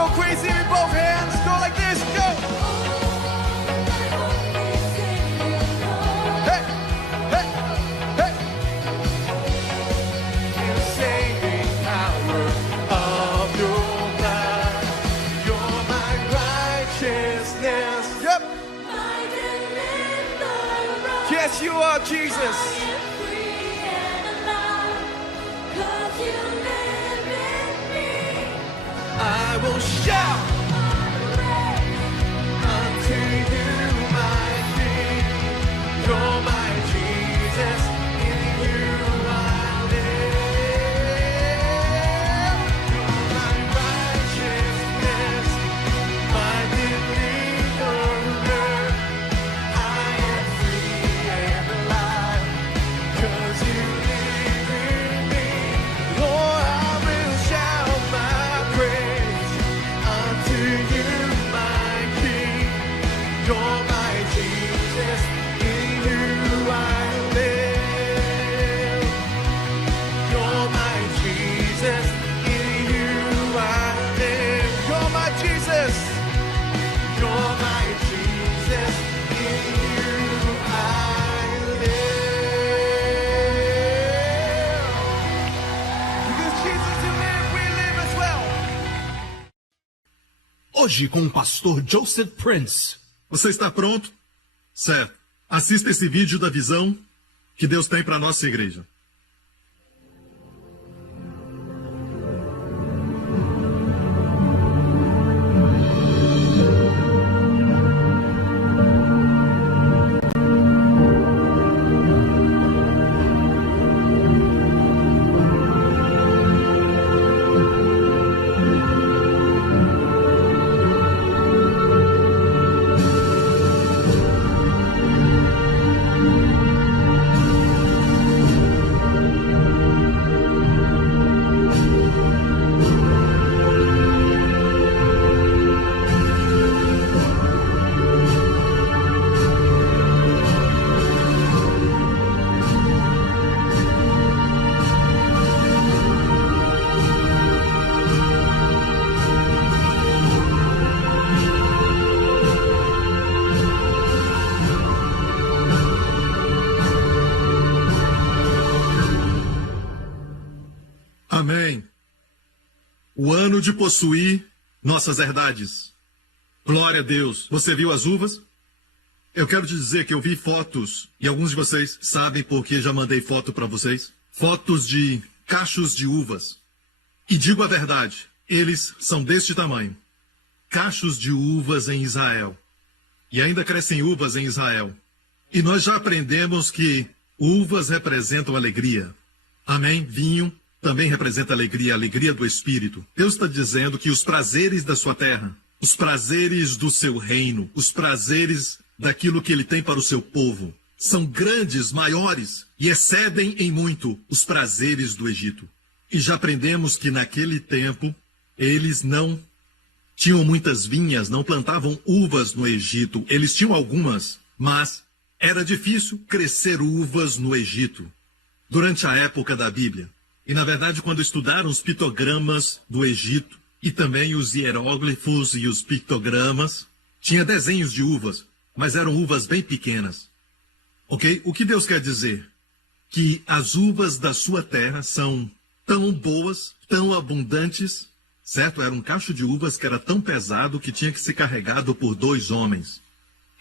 go crazy with both hands. Go like this. Go. Hey, hey, hey. In the saving power of your blood, you're my righteousness. Yep. Yes, you are, Jesus. I will shout unto you, my King. You're my Jesus, in you I live. You're my righteousness, my deliverer. I am free and alive, 'cause you live in me. Lord, I will shout my praise unto you, my King. You're my Jesus, in you I live. You're my Jesus, in you I live. You're my Jesus. You're my Jesus, in you I live. Because Jesus you live, we live as well. Hoje com o pastor Joseph Prince. Você está pronto? Certo. Assista esse vídeo da visão que Deus tem para a nossa igreja. Amém. O ano de possuir nossas herdades. Glória a Deus. Você viu as uvas? Eu quero te dizer que eu vi fotos, e alguns de vocês sabem porque já mandei foto para vocês. Fotos de cachos de uvas. E digo a verdade, eles são deste tamanho. Cachos de uvas em Israel. E ainda crescem uvas em Israel. E nós já aprendemos que uvas representam alegria. Amém? Vinho também representa alegria, a alegria do Espírito. Deus está dizendo que os prazeres da sua terra, os prazeres do seu reino, os prazeres daquilo que Ele tem para o seu povo, são grandes, maiores e excedem em muito os prazeres do Egito. E já aprendemos que naquele tempo eles não tinham muitas vinhas, não plantavam uvas no Egito. Eles tinham algumas, mas era difícil crescer uvas no Egito durante a época da Bíblia. E, na verdade, quando estudaram os pictogramas do Egito e também os hieróglifos e os pictogramas, tinha desenhos de uvas, mas eram uvas bem pequenas. Ok? O que Deus quer dizer? Que as uvas da sua terra são tão boas, tão abundantes, certo? Era um cacho de uvas que era tão pesado que tinha que ser carregado por 2 homens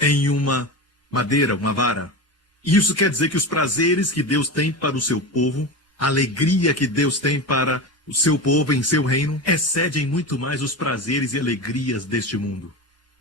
em uma madeira, uma vara. E isso quer dizer que os prazeres que Deus tem para o seu povo, a alegria que Deus tem para o seu povo em seu reino, excedem muito mais os prazeres e alegrias deste mundo.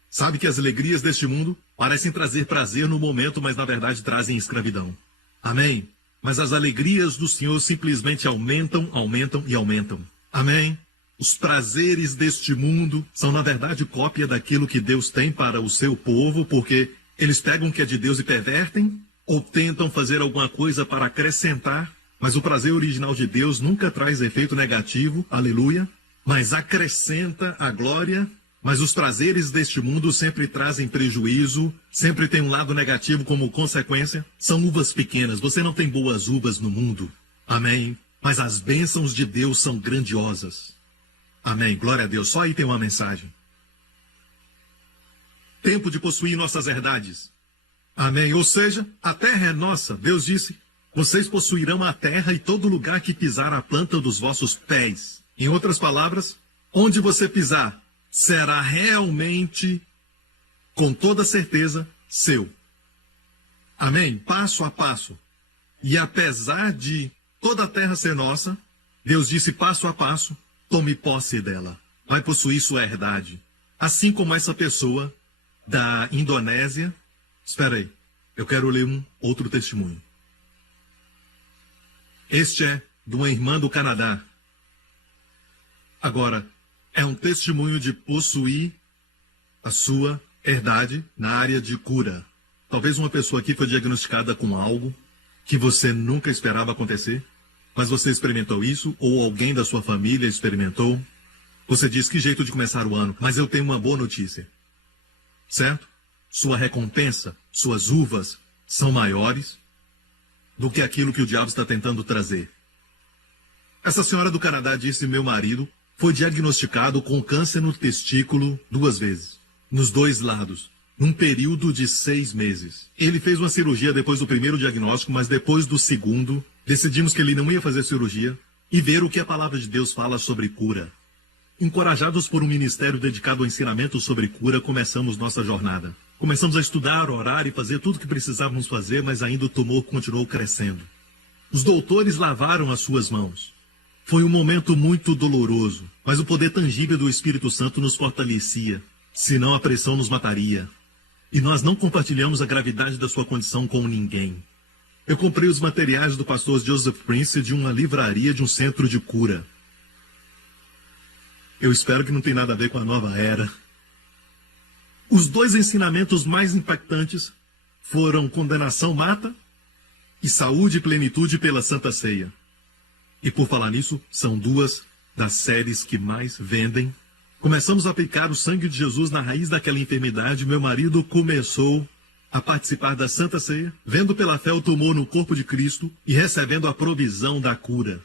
Sabe que as alegrias deste mundo parecem trazer prazer no momento, mas na verdade trazem escravidão. Amém? Mas as alegrias do Senhor simplesmente aumentam, aumentam e aumentam. Amém? Os prazeres deste mundo são na verdade cópia daquilo que Deus tem para o seu povo, porque eles pegam o que é de Deus e pervertem, ou tentam fazer alguma coisa para acrescentar. Mas o prazer original de Deus nunca traz efeito negativo, aleluia, mas acrescenta a glória. Mas os prazeres deste mundo sempre trazem prejuízo, sempre tem um lado negativo como consequência. São uvas pequenas, você não tem boas uvas no mundo, amém? Mas as bênçãos de Deus são grandiosas. Amém. Glória a Deus. Só aí tem uma mensagem. Tempo de possuir nossas herdades. Amém. Ou seja, a terra é nossa. Deus disse, vocês possuirão a terra e todo lugar que pisar a planta dos vossos pés. Em outras palavras, onde você pisar será realmente, com toda certeza, seu. Amém? Passo a passo. E apesar de toda a terra ser nossa, Deus disse passo a passo, tome posse dela. Vai possuir sua herdade. Assim como essa pessoa da Indonésia. Espera aí, eu quero ler um outro testemunho. Este é de uma irmã do Canadá. Agora, é um testemunho de possuir a sua herdade na área de cura. Talvez uma pessoa aqui foi diagnosticada com algo que você nunca esperava acontecer, mas você experimentou isso, ou alguém da sua família experimentou. Você diz, que jeito de começar o ano, mas eu tenho uma boa notícia. Certo? Sua recompensa, suas uvas, são maiores do que aquilo que o diabo está tentando trazer. Essa senhora do Canadá disse, meu marido foi diagnosticado com câncer no testículo 2 vezes, nos 2 lados, num período de 6 meses. Ele fez uma cirurgia depois do primeiro diagnóstico, mas depois do segundo, decidimos que ele não ia fazer cirurgia e ver o que a palavra de Deus fala sobre cura. Encorajados por um ministério dedicado ao ensinamento sobre cura, começamos nossa jornada. Começamos a estudar, orar e fazer tudo o que precisávamos fazer, mas ainda o tumor continuou crescendo. Os doutores lavaram as suas mãos. Foi um momento muito doloroso, mas o poder tangível do Espírito Santo nos fortalecia, senão a pressão nos mataria. E nós não compartilhamos a gravidade da sua condição com ninguém. Eu comprei os materiais do pastor Joseph Prince de uma livraria de um centro de cura. Eu espero que não tenha nada a ver com a nova era. Os 2 ensinamentos mais impactantes foram condenação mata e saúde e plenitude pela Santa Ceia. E por falar nisso, são 2 das séries que mais vendem. Começamos a aplicar o sangue de Jesus na raiz daquela enfermidade. Meu marido começou a participar da Santa Ceia, vendo pela fé o tumor no corpo de Cristo e recebendo a provisão da cura.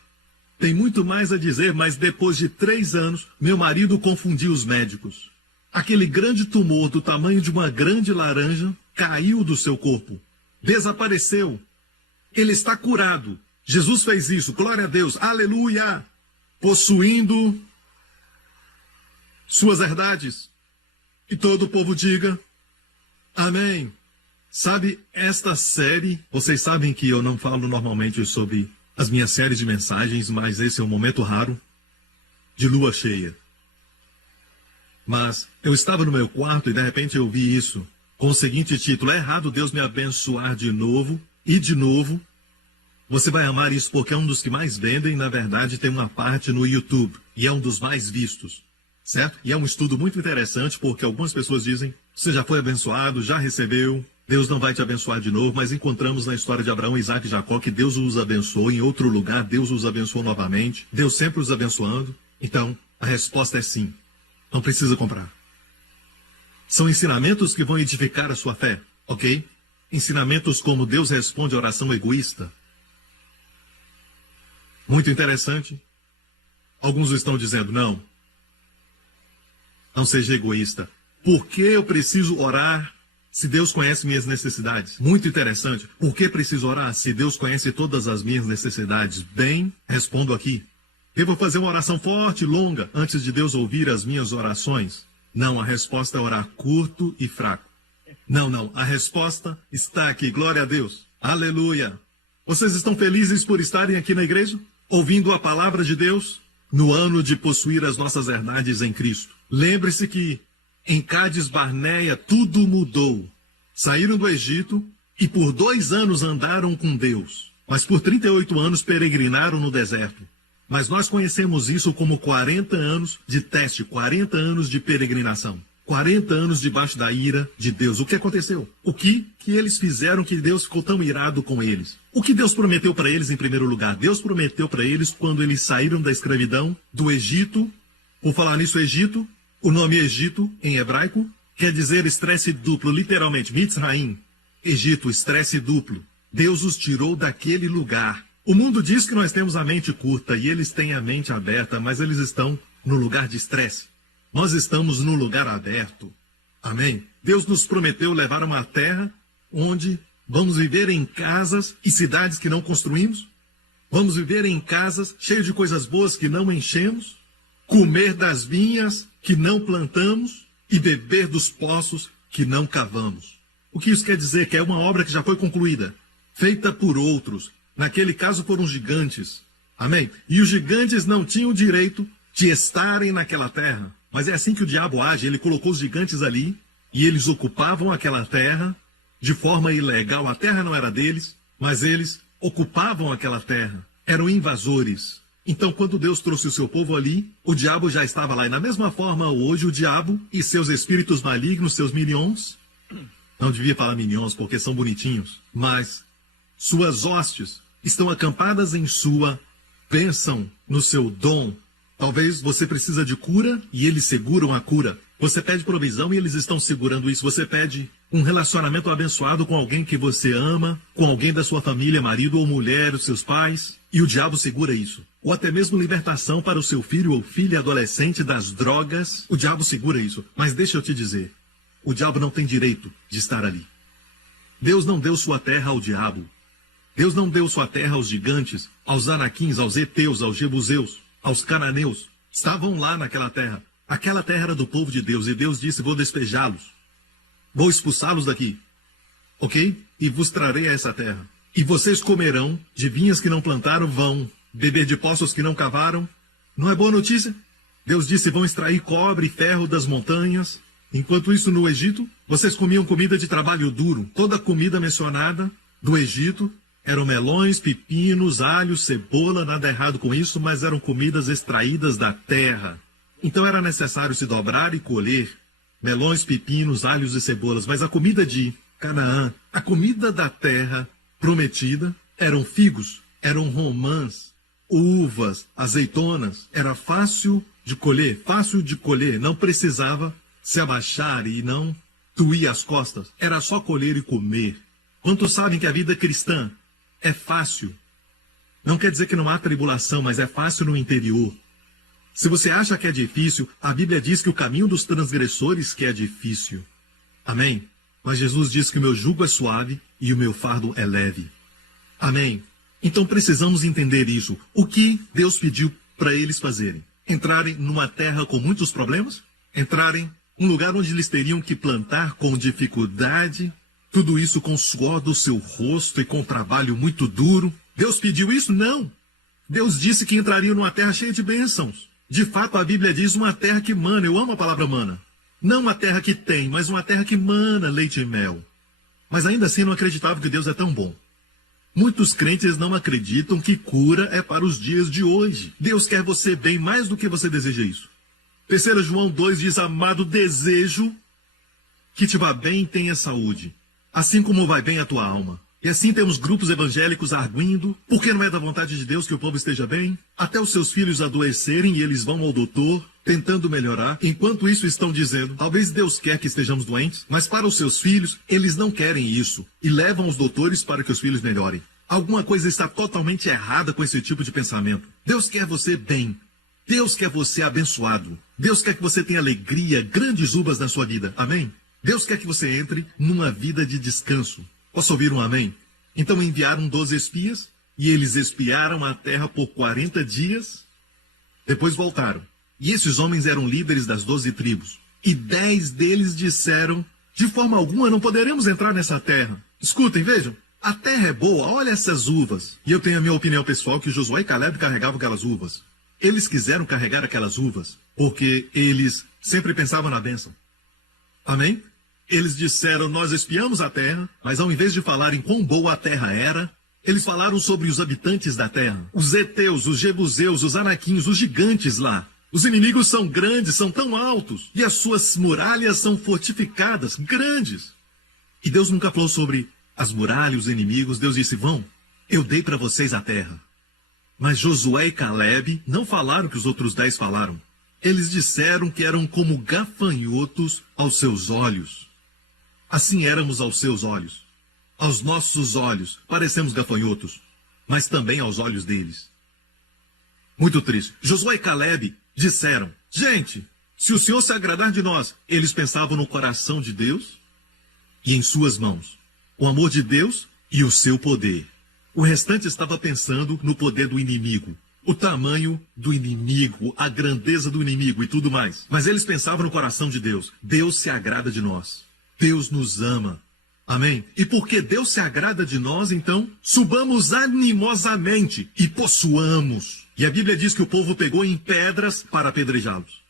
Tem muito mais a dizer, mas depois de 3 anos, meu marido confundiu os médicos. Aquele grande tumor do tamanho de uma grande laranja caiu do seu corpo. Desapareceu. Ele está curado. Jesus fez isso. Glória a Deus. Aleluia. Possuindo suas herdades. E todo o povo diga amém. Sabe, esta série, vocês sabem que eu não falo normalmente sobre as minhas séries de mensagens, mas esse é um momento raro de lua cheia. Mas eu estava no meu quarto e de repente eu vi isso, com o seguinte título: é errado Deus me abençoar de novo e de novo. Você vai amar isso porque é um dos que mais vendem, na verdade tem uma parte no YouTube, e é um dos mais vistos, certo? E é um estudo muito interessante porque algumas pessoas dizem, você já foi abençoado, já recebeu, Deus não vai te abençoar de novo, mas encontramos na história de Abraão, Isaac e Jacó que Deus os abençoou, em outro lugar Deus os abençoou novamente, Deus sempre os abençoando. Então, a resposta é sim. Não precisa comprar. São ensinamentos que vão edificar a sua fé, ok? Ensinamentos como Deus responde a oração egoísta. Muito interessante. Alguns estão dizendo, não seja egoísta. Por que eu preciso orar se Deus conhece minhas necessidades? Muito interessante. Por que preciso orar se Deus conhece todas as minhas necessidades? Bem, respondo aqui. Devo fazer uma oração forte, longa, antes de Deus ouvir as minhas orações? Não, a resposta é orar curto e fraco. Não, a resposta está aqui. Glória a Deus. Aleluia. Vocês estão felizes por estarem aqui na igreja? Ouvindo a palavra de Deus? No ano de possuir as nossas herdades em Cristo. Lembre-se que em Cádiz Barneia tudo mudou. Saíram do Egito e por 2 anos andaram com Deus. Mas por 38 anos peregrinaram no deserto. Mas nós conhecemos isso como 40 anos de teste, 40 anos de peregrinação. 40 anos debaixo da ira de Deus. O que aconteceu? O que eles fizeram que Deus ficou tão irado com eles? O que Deus prometeu para eles em primeiro lugar? Deus prometeu para eles quando eles saíram da escravidão do Egito. Por falar nisso, Egito, o nome Egito em hebraico quer dizer estresse duplo, literalmente, Mitzraim. Egito, estresse duplo. Deus os tirou daquele lugar. O mundo diz que nós temos a mente curta e eles têm a mente aberta, mas eles estão no lugar de estresse. Nós estamos no lugar aberto. Amém? Deus nos prometeu levar a uma terra onde vamos viver em casas e cidades que não construímos. Vamos viver em casas cheias de coisas boas que não enchemos. Comer das vinhas que não plantamos e beber dos poços que não cavamos. O que isso quer dizer? Que é uma obra que já foi concluída, feita por outros. Naquele caso foram gigantes. Amém? E os gigantes não tinham o direito de estarem naquela terra. Mas é assim que o diabo age. Ele colocou os gigantes ali e eles ocupavam aquela terra de forma ilegal. A terra não era deles, mas eles ocupavam aquela terra. Eram invasores. Então, quando Deus trouxe o seu povo ali, o diabo já estava lá. E na mesma forma, hoje, o diabo e seus espíritos malignos, seus minions, não devia falar minions porque são bonitinhos, mas suas hostes estão acampadas em sua bênção, no seu dom. Talvez você precisa de cura e eles seguram a cura. Você pede provisão e eles estão segurando isso. Você pede um relacionamento abençoado com alguém que você ama, com alguém da sua família, marido ou mulher, os seus pais, e o diabo segura isso. Ou até mesmo libertação para o seu filho ou filha adolescente das drogas, o diabo segura isso. Mas deixa eu te dizer, o diabo não tem direito de estar ali. Deus não deu sua terra ao diabo. Deus não deu sua terra aos gigantes, aos anaquins, aos heteus, aos jebuseus, aos cananeus. Estavam lá naquela terra. Aquela terra era do povo de Deus, e Deus disse, vou despejá-los. Vou expulsá-los daqui. Ok? E vos trarei a essa terra. E vocês comerão de vinhas que não plantaram, vão beber de poços que não cavaram. Não é boa notícia? Deus disse, vão extrair cobre e ferro das montanhas. Enquanto isso, no Egito, vocês comiam comida de trabalho duro. Toda a comida mencionada do Egito eram melões, pepinos, alhos, cebola, nada errado com isso, mas eram comidas extraídas da terra. Então era necessário se dobrar e colher melões, pepinos, alhos e cebolas. Mas a comida de Canaã, a comida da terra prometida, eram figos, eram romãs, uvas, azeitonas. Era fácil de colher, não precisava se abaixar e não tuir as costas. Era só colher e comer. Quantos sabem que a vida cristã é fácil? Não quer dizer que não há tribulação, mas é fácil no interior. Se você acha que é difícil, a Bíblia diz que o caminho dos transgressores que é difícil. Amém? Mas Jesus diz que o meu jugo é suave e o meu fardo é leve. Amém? Então precisamos entender isso. O que Deus pediu para eles fazerem? Entrarem numa terra com muitos problemas? Entrarem num lugar onde eles teriam que plantar com dificuldade? Tudo isso com o suor do seu rosto e com trabalho muito duro? Deus pediu isso? Não. Deus disse que entrariam numa terra cheia de bênçãos. De fato, a Bíblia diz uma terra que mana. Eu amo a palavra mana. Não uma terra que tem, mas uma terra que mana leite e mel. Mas ainda assim não acreditava que Deus é tão bom. Muitos crentes não acreditam que cura é para os dias de hoje. Deus quer você bem mais do que você deseja isso. 3 João 2 diz, amado, desejo que te vá bem e tenha saúde, assim como vai bem a tua alma. E assim temos grupos evangélicos arguindo, porque não é da vontade de Deus que o povo esteja bem? Até os seus filhos adoecerem e eles vão ao doutor, tentando melhorar. Enquanto isso estão dizendo, talvez Deus quer que estejamos doentes, mas para os seus filhos, eles não querem isso. E levam os doutores para que os filhos melhorem. Alguma coisa está totalmente errada com esse tipo de pensamento. Deus quer você bem. Deus quer você abençoado. Deus quer que você tenha alegria, grandes uvas na sua vida. Amém? Deus quer que você entre numa vida de descanso. Posso ouvir um amém? Então enviaram 12 espias, e eles espiaram a terra por 40 dias. Depois voltaram. E esses homens eram líderes das 12 tribos. E 10 deles disseram, de forma alguma não poderemos entrar nessa terra. Escutem, vejam. A terra é boa, olha essas uvas. E eu tenho a minha opinião pessoal que Josué e Caleb carregavam aquelas uvas. Eles quiseram carregar aquelas uvas, porque eles sempre pensavam na bênção. Amém? Eles disseram, nós espiamos a terra, mas ao invés de falarem quão boa a terra era, eles falaram sobre os habitantes da terra. Os heteus, os jebuseus, os anaquins, os gigantes lá. Os inimigos são grandes, são tão altos, e as suas muralhas são fortificadas, grandes. E Deus nunca falou sobre as muralhas, os inimigos. Deus disse, vão, eu dei para vocês a terra. Mas Josué e Caleb não falaram o que os outros 10 falaram. Eles disseram que eram como gafanhotos aos seus olhos. Assim éramos aos seus olhos. Aos nossos olhos parecemos gafanhotos, mas também aos olhos deles. Muito triste. Josué e Caleb disseram: gente, se o Senhor se agradar de nós. Eles pensavam no coração de Deus e em suas mãos, o amor de Deus e o seu poder. O restante estava pensando no poder do inimigo, o tamanho do inimigo, a grandeza do inimigo e tudo mais. Mas eles pensavam no coração de Deus. Deus se agrada de nós. Deus nos ama. Amém? E porque Deus se agrada de nós, então, subamos animosamente e possuamos. E a Bíblia diz que o povo pegou em pedras para apedrejá-los.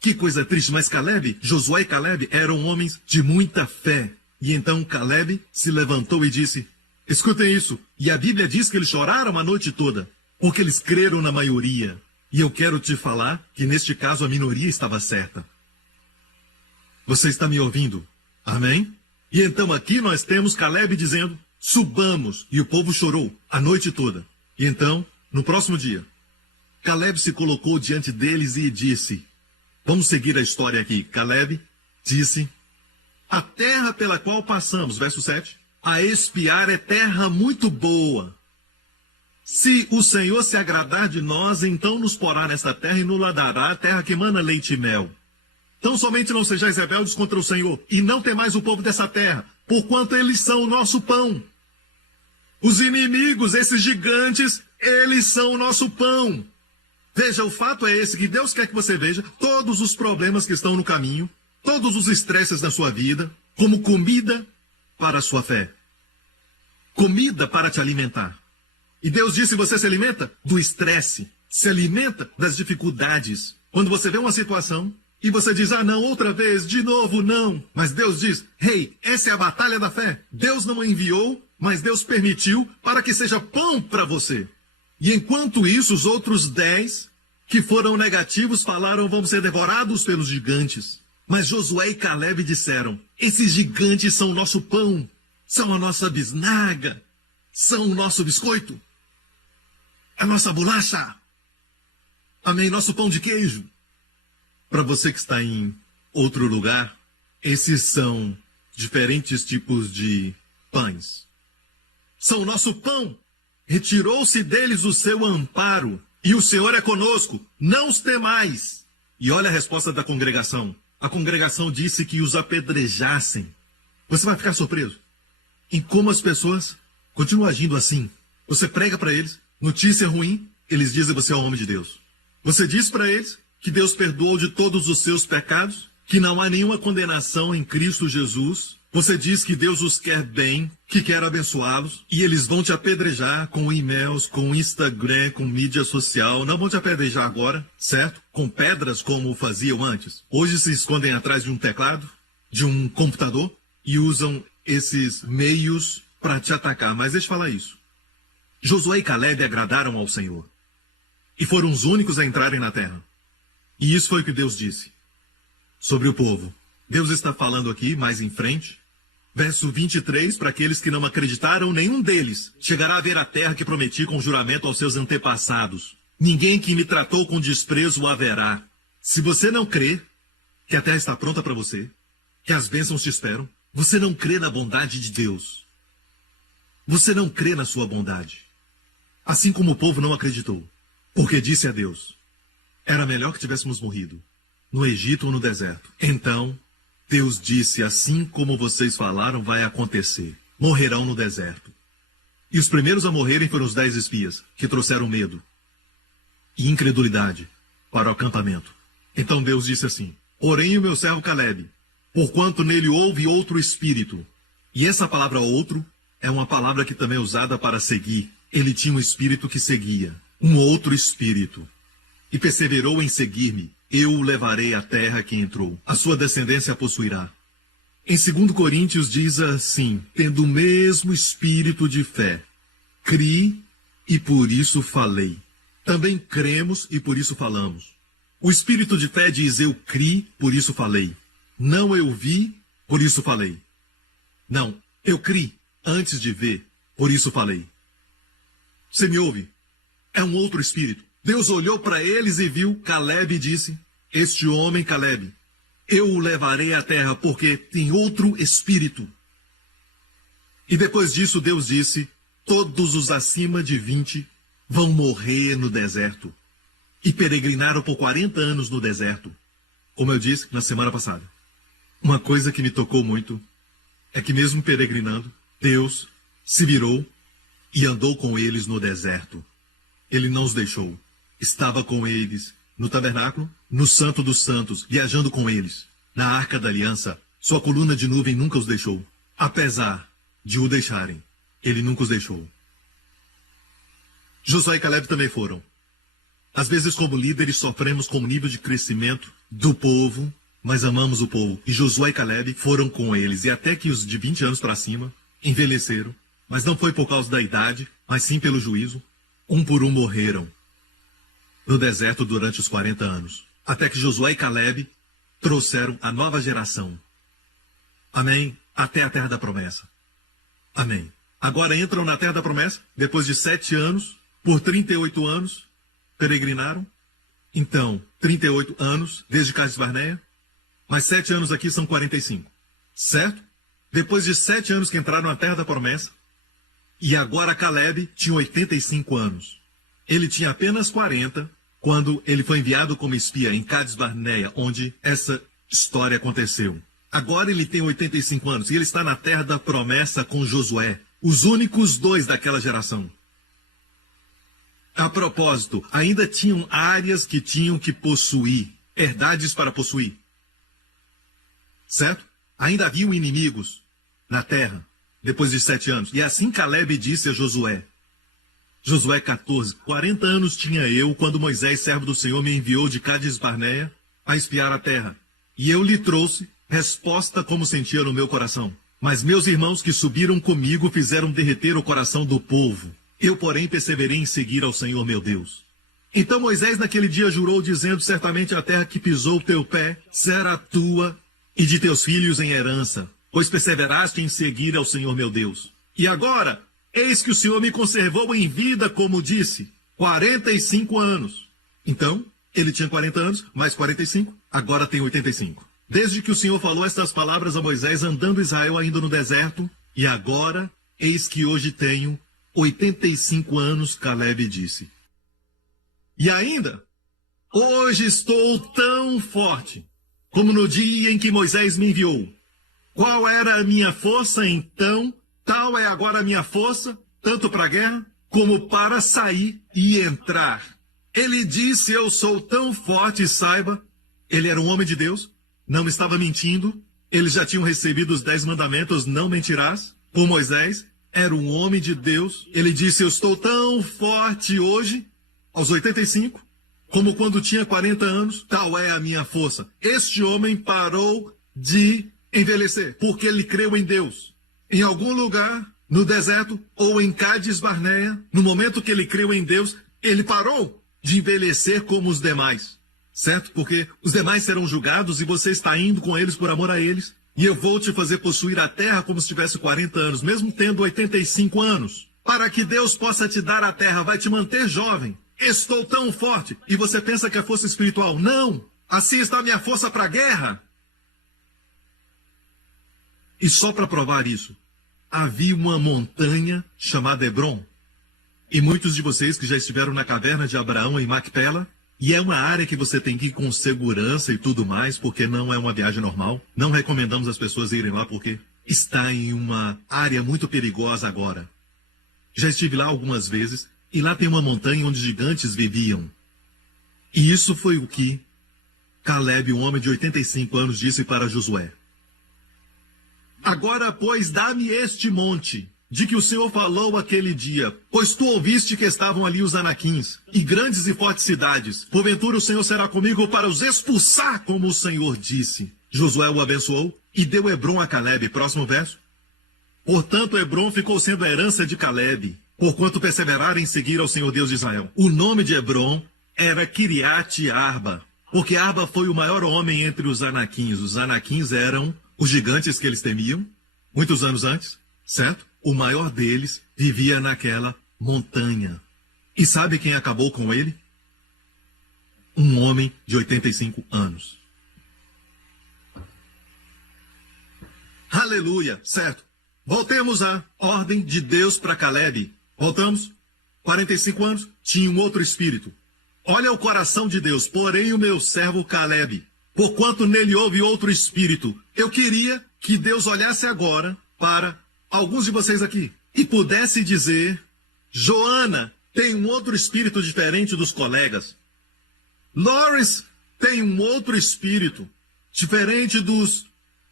Que coisa triste, mas Caleb, Josué e Caleb eram homens de muita fé. E então Caleb se levantou e disse: escutem isso. E a Bíblia diz que eles choraram a noite toda, porque eles creram na maioria. E eu quero te falar que neste caso a minoria estava certa. Você está me ouvindo? Amém? E então aqui nós temos Caleb dizendo: subamos. E o povo chorou a noite toda. E então, no próximo dia, Caleb se colocou diante deles e disse: vamos seguir a história aqui. Caleb disse: a terra pela qual passamos, verso 7, a espiar é terra muito boa. Se o Senhor se agradar de nós, então nos porá nessa terra e nos dará a terra que emana leite e mel. Tão somente não sejais rebeldes contra o Senhor, e não temais o povo dessa terra, porquanto eles são o nosso pão. Os inimigos, esses gigantes, eles são o nosso pão. Veja, o fato é esse, que Deus quer que você veja todos os problemas que estão no caminho, todos os estresses na sua vida, como comida para a sua fé. Comida para te alimentar. E Deus disse: você se alimenta do estresse, se alimenta das dificuldades. Quando você vê uma situação e você diz: ah, não, outra vez, de novo, não. Mas Deus diz: hey, essa é a batalha da fé. Deus não a enviou, mas Deus permitiu para que seja pão para você. E enquanto isso, os outros 10 que foram negativos falaram: vamos ser devorados pelos gigantes. Mas Josué e Caleb disseram: esses gigantes são o nosso pão, são a nossa bisnaga, são o nosso biscoito, a nossa bolacha. Amém? Nosso pão de queijo. Para você que está em outro lugar, esses são diferentes tipos de pães. São o nosso pão. Retirou-se deles o seu amparo, e o Senhor é conosco, não os temais. E olha a resposta da congregação. A congregação disse que os apedrejassem. Você vai ficar surpreso em como as pessoas continuam agindo assim. Você prega para eles notícia ruim, eles dizem: você é o homem de Deus. Você diz para eles que Deus perdoou de todos os seus pecados, que não há nenhuma condenação em Cristo Jesus. Você diz que Deus os quer bem, que quer abençoá-los, e eles vão te apedrejar com e-mails, com Instagram, com mídia social. Não vão te apedrejar agora, certo? Com pedras como faziam antes. Hoje se escondem atrás de um teclado, de um computador, e usam esses meios para te atacar. Mas deixa eu falar isso. Josué e Caleb agradaram ao Senhor, e foram os únicos a entrarem na terra. E isso foi o que Deus disse sobre o povo. Deus está falando aqui, mais em frente, verso 23, para aqueles que não acreditaram, nenhum deles chegará a ver a terra que prometi com juramento aos seus antepassados. Ninguém que me tratou com desprezo o haverá. Se você não crê que a terra está pronta para você, que as bênçãos te esperam, você não crê na bondade de Deus. Você não crê na sua bondade. Assim como o povo não acreditou, porque disse a Deus: era melhor que tivéssemos morrido no Egito ou no deserto. Então Deus disse: assim como vocês falaram, vai acontecer. Morrerão no deserto. E os primeiros a morrerem foram os 10 espias, que trouxeram medo e incredulidade para o acampamento. Então Deus disse assim: porém o meu servo Caleb, porquanto nele houve outro espírito. E essa palavra outro é uma palavra que também é usada para seguir. Ele tinha um espírito que seguia, um outro espírito. E perseverou em seguir-me. Eu o levarei à terra que entrou. A sua descendência a possuirá. Em 2 Coríntios diz assim: tendo o mesmo espírito de fé, criei e por isso falei. Também cremos e por isso falamos. O espírito de fé diz: eu criei, por isso falei. Não eu vi, por isso falei. Não, eu criei antes de ver, por isso falei. Você me ouve? É um outro espírito. Deus olhou para eles e viu Caleb e disse: este homem, Caleb, eu o levarei à terra porque tem outro espírito. E depois disso Deus disse: todos os acima de 20 vão morrer no deserto. e peregrinaram por 40 anos no deserto. Como eu disse na semana passada, uma coisa que me tocou muito é que mesmo peregrinando, Deus se virou e andou com eles no deserto. Ele não os deixou. Estava com eles no tabernáculo, no Santo dos Santos, viajando com eles. Na Arca da Aliança, sua coluna de nuvem nunca os deixou. Apesar de o deixarem, ele nunca os deixou. Josué e Caleb também foram. Às vezes, como líderes, sofremos com o nível de crescimento do povo, mas amamos o povo. E Josué e Caleb foram com eles. E até que os de 20 anos para cima envelheceram. Mas não foi por causa da idade, mas sim pelo juízo. Um por um morreram no deserto durante os 40 anos. Até que Josué e Caleb trouxeram a nova geração. Amém? Até a terra da promessa. Amém. Agora entram na terra da promessa, depois de 7 anos, por 38 anos, peregrinaram. Então, 38 anos, desde Cades Barneia, mais 7 anos aqui são 45. Certo? Depois de 7 anos que entraram na terra da promessa, e agora Caleb tinha 85 anos. Ele tinha apenas 40 quando ele foi enviado como espia em Cades Barneia, onde essa história aconteceu. Agora ele tem 85 anos e ele está na terra da promessa com Josué, os únicos 2 daquela geração. A propósito, ainda tinham áreas que tinham que possuir, herdades para possuir. Certo? Ainda haviam inimigos na terra, depois de 7 anos. E assim Caleb disse a Josué. Josué 14, 40 anos tinha eu quando Moisés, servo do Senhor, me enviou de Cades Barneia a espiar a terra. E eu lhe trouxe resposta como sentia no meu coração. Mas meus irmãos que subiram comigo fizeram derreter o coração do povo. Eu, porém, perseverei em seguir ao Senhor meu Deus. Então Moisés naquele dia jurou, dizendo, certamente a terra que pisou o teu pé será tua e de teus filhos em herança, pois perseveraste em seguir ao Senhor meu Deus. E agora, eis que o Senhor me conservou em vida, como disse, 45 anos. Então, ele tinha 40 anos, mais 45, agora tem 85. Desde que o Senhor falou estas palavras a Moisés, andando Israel ainda no deserto, e agora, eis que hoje tenho 85 anos, Caleb disse. E ainda, hoje estou tão forte, como no dia em que Moisés me enviou. Qual era a minha força então? Tal é agora a minha força, tanto para a guerra, como para sair e entrar. Ele disse, eu sou tão forte, saiba, ele era um homem de Deus, não estava mentindo, eles já tinham recebido os 10 mandamentos, não mentirás, por Moisés, era um homem de Deus. Ele disse, eu estou tão forte hoje, aos 85, como quando tinha 40 anos, tal é a minha força. Este homem parou de envelhecer, porque ele creu em Deus. Em algum lugar, no deserto, ou em Cades Barneia, no momento que ele creu em Deus, ele parou de envelhecer como os demais. Certo? Porque os demais serão julgados e você está indo com eles por amor a eles. E eu vou te fazer possuir a terra como se tivesse 40 anos, mesmo tendo 85 anos. Para que Deus possa te dar a terra, vai te manter jovem. Estou tão forte. E você pensa que é força espiritual. Não! Assim está a minha força para a guerra. E só para provar isso, havia uma montanha chamada Hebron. E muitos de vocês que já estiveram na caverna de Abraão em Macpela, e é uma área que você tem que ir com segurança e tudo mais, porque não é uma viagem normal. Não recomendamos as pessoas irem lá, porque está em uma área muito perigosa agora. Já estive lá algumas vezes, e lá tem uma montanha onde gigantes viviam. E isso foi o que Caleb, um homem de 85 anos, disse para Josué. Agora, pois, dá-me este monte, de que o Senhor falou aquele dia, pois tu ouviste que estavam ali os anaquins, e grandes e fortes cidades. Porventura o Senhor será comigo para os expulsar, como o Senhor disse. Josué o abençoou e deu Hebron a Caleb. Próximo verso. Portanto, Hebron ficou sendo a herança de Caleb, porquanto perseveraram em seguir ao Senhor Deus de Israel. O nome de Hebron era Kiriat Arba, porque Arba foi o maior homem entre os anaquins. Os anaquins eram os gigantes que eles temiam, muitos anos antes, certo? O maior deles vivia naquela montanha. E sabe quem acabou com ele? Um homem de 85 anos. Aleluia, certo? Voltemos à ordem de Deus para Caleb. Voltamos? 45 anos, tinha um outro espírito. Olha o coração de Deus, porém o meu servo Caleb, porquanto nele houve outro espírito. Eu queria que Deus olhasse agora para alguns de vocês aqui e pudesse dizer: Joana tem um outro espírito diferente dos colegas. Lawrence tem um outro espírito diferente dos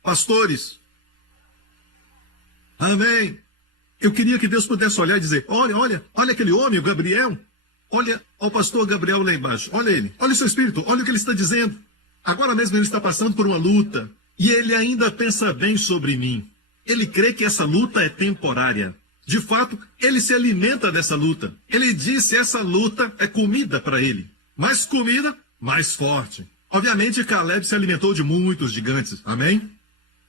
pastores. Amém. Eu queria que Deus pudesse olhar e dizer: olha aquele homem, o Gabriel. Olha o pastor Gabriel lá embaixo. Olha ele. Olha o seu espírito. Olha o que ele está dizendo. Agora mesmo ele está passando por uma luta. E ele ainda pensa bem sobre mim. Ele crê que essa luta é temporária. De fato, ele se alimenta dessa luta. Ele disse: essa luta é comida para ele. Mais comida, mais forte. Obviamente, Caleb se alimentou de muitos gigantes. Amém?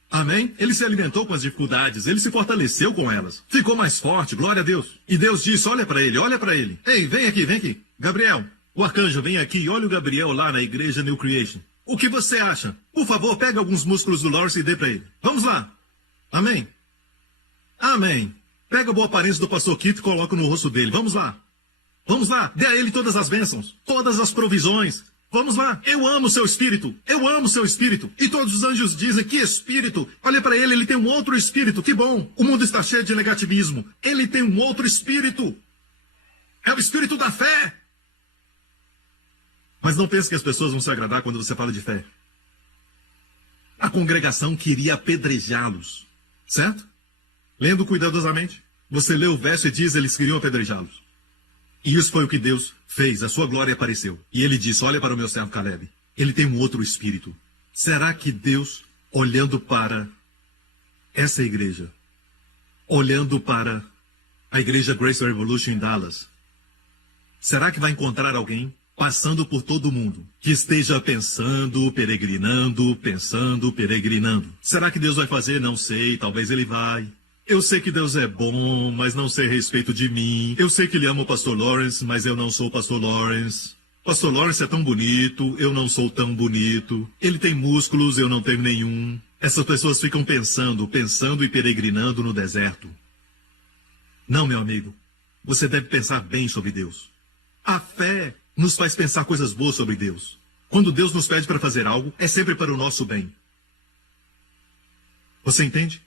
Amém? Ele se alimentou com as dificuldades, ele se fortaleceu com elas. Ficou mais forte, glória a Deus. E Deus disse: olha para ele, olha para ele. Ei, vem aqui. Gabriel, o arcanjo, vem aqui e olha o Gabriel lá na igreja New Creation. O que você acha? Por favor, pega alguns músculos do Lawrence e dê para ele. Vamos lá. Amém? Amém. Pega a boa aparência do pastor Kito e coloca no rosto dele. Vamos lá. Vamos lá. Dê a ele todas as bênçãos, todas as provisões. Vamos lá, eu amo seu espírito, eu amo seu espírito. E todos os anjos dizem: que espírito? Olha para ele, ele tem um outro espírito, que bom. O mundo está cheio de negativismo. Ele tem um outro espírito. É o espírito da fé. Mas não pense que as pessoas vão se agradar quando você fala de fé. A congregação queria apedrejá-los, certo? Lendo cuidadosamente, você lê o verso e diz: eles queriam apedrejá-los. E isso foi o que Deus fez, a sua glória apareceu. E ele disse: olha para o meu servo Caleb, ele tem um outro espírito. Será que Deus, olhando para essa igreja, olhando para a igreja Grace Revolution em Dallas, será que vai encontrar alguém passando por todo mundo, que esteja pensando, peregrinando? Será que Deus vai fazer? Não sei, talvez ele vai. Eu sei que Deus é bom, mas não sei a respeito de mim. Eu sei que ele ama o pastor Lawrence, mas eu não sou o pastor Lawrence. Pastor Lawrence é tão bonito, eu não sou tão bonito. Ele tem músculos, eu não tenho nenhum. Essas pessoas ficam pensando e peregrinando no deserto. Não, meu amigo. Você deve pensar bem sobre Deus. A fé nos faz pensar coisas boas sobre Deus. Quando Deus nos pede para fazer algo, é sempre para o nosso bem. Você entende?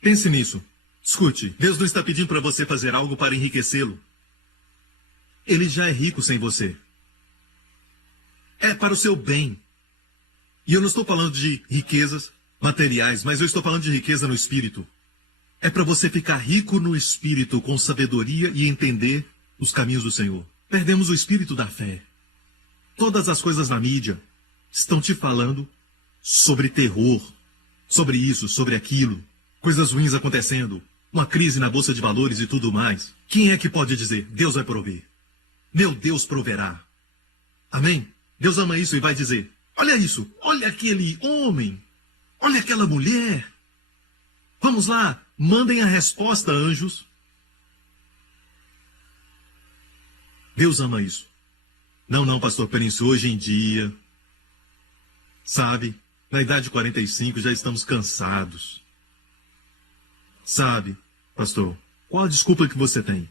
Pense nisso. Escute, Deus não está pedindo para você fazer algo para enriquecê-lo. Ele já é rico sem você. É para o seu bem. E eu não estou falando de riquezas materiais, mas eu estou falando de riqueza no espírito. É para você ficar rico no espírito, com sabedoria e entender os caminhos do Senhor. Perdemos o espírito da fé. Todas as coisas na mídia estão te falando sobre terror, sobre isso, sobre aquilo. Coisas ruins acontecendo, uma crise na bolsa de valores e tudo mais. Quem é que pode dizer: Deus vai prover? Meu Deus proverá. Amém? Deus ama isso e vai dizer: olha isso, olha aquele homem, olha aquela mulher. Vamos lá, mandem a resposta, anjos. Deus ama isso. Não, pastor Prince, hoje em dia, sabe, na idade de 45 já estamos cansados. Sabe, pastor, qual a desculpa que você tem?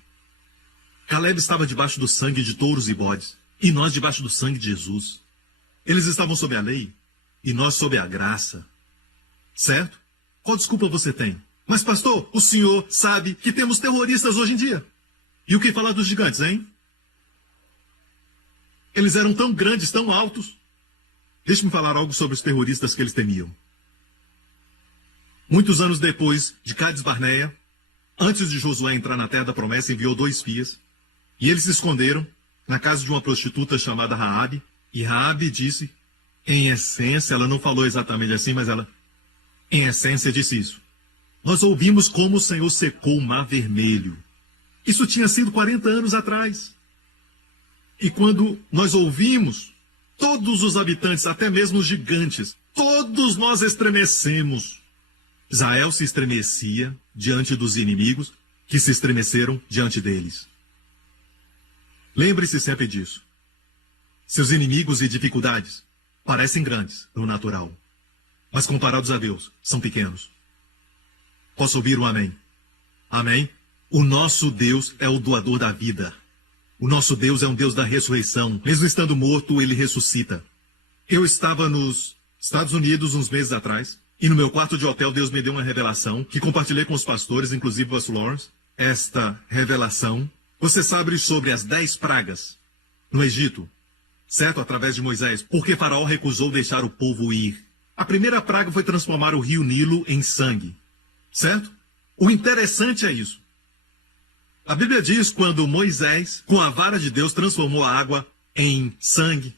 Caleb estava debaixo do sangue de touros e bodes, e nós debaixo do sangue de Jesus. Eles estavam sob a lei, e nós sob a graça. Certo? Qual desculpa você tem? Mas, pastor, o senhor sabe que temos terroristas hoje em dia. E o que falar dos gigantes, hein? Eles eram tão grandes, tão altos. Deixe-me falar algo sobre os terroristas que eles temiam. Muitos anos depois de Cades Barneia, antes de Josué entrar na terra da promessa, enviou 2 espias. E eles se esconderam na casa de uma prostituta chamada Raabe. E Raabe disse, em essência, ela não falou exatamente assim, mas ela, em essência, disse isso: nós ouvimos como o Senhor secou o Mar Vermelho. Isso tinha sido 40 anos atrás. E quando nós ouvimos, todos os habitantes, até mesmo os gigantes, todos nós estremecemos. Israel se estremecia diante dos inimigos que se estremeceram diante deles. Lembre-se sempre disso. Seus inimigos e dificuldades parecem grandes no natural, mas comparados a Deus, são pequenos. Posso ouvir um amém? Amém? O nosso Deus é o doador da vida. O nosso Deus é um Deus da ressurreição. Mesmo estando morto, ele ressuscita. Eu estava nos Estados Unidos uns meses atrás, e no meu quarto de hotel Deus me deu uma revelação, que compartilhei com os pastores, inclusive o pastor Lawrence. Esta revelação, você sabe sobre as 10 pragas no Egito, certo? Através de Moisés, porque Faraó recusou deixar o povo ir. A primeira praga foi transformar o rio Nilo em sangue, certo? O interessante é isso. A Bíblia diz quando Moisés, com a vara de Deus, transformou a água em sangue.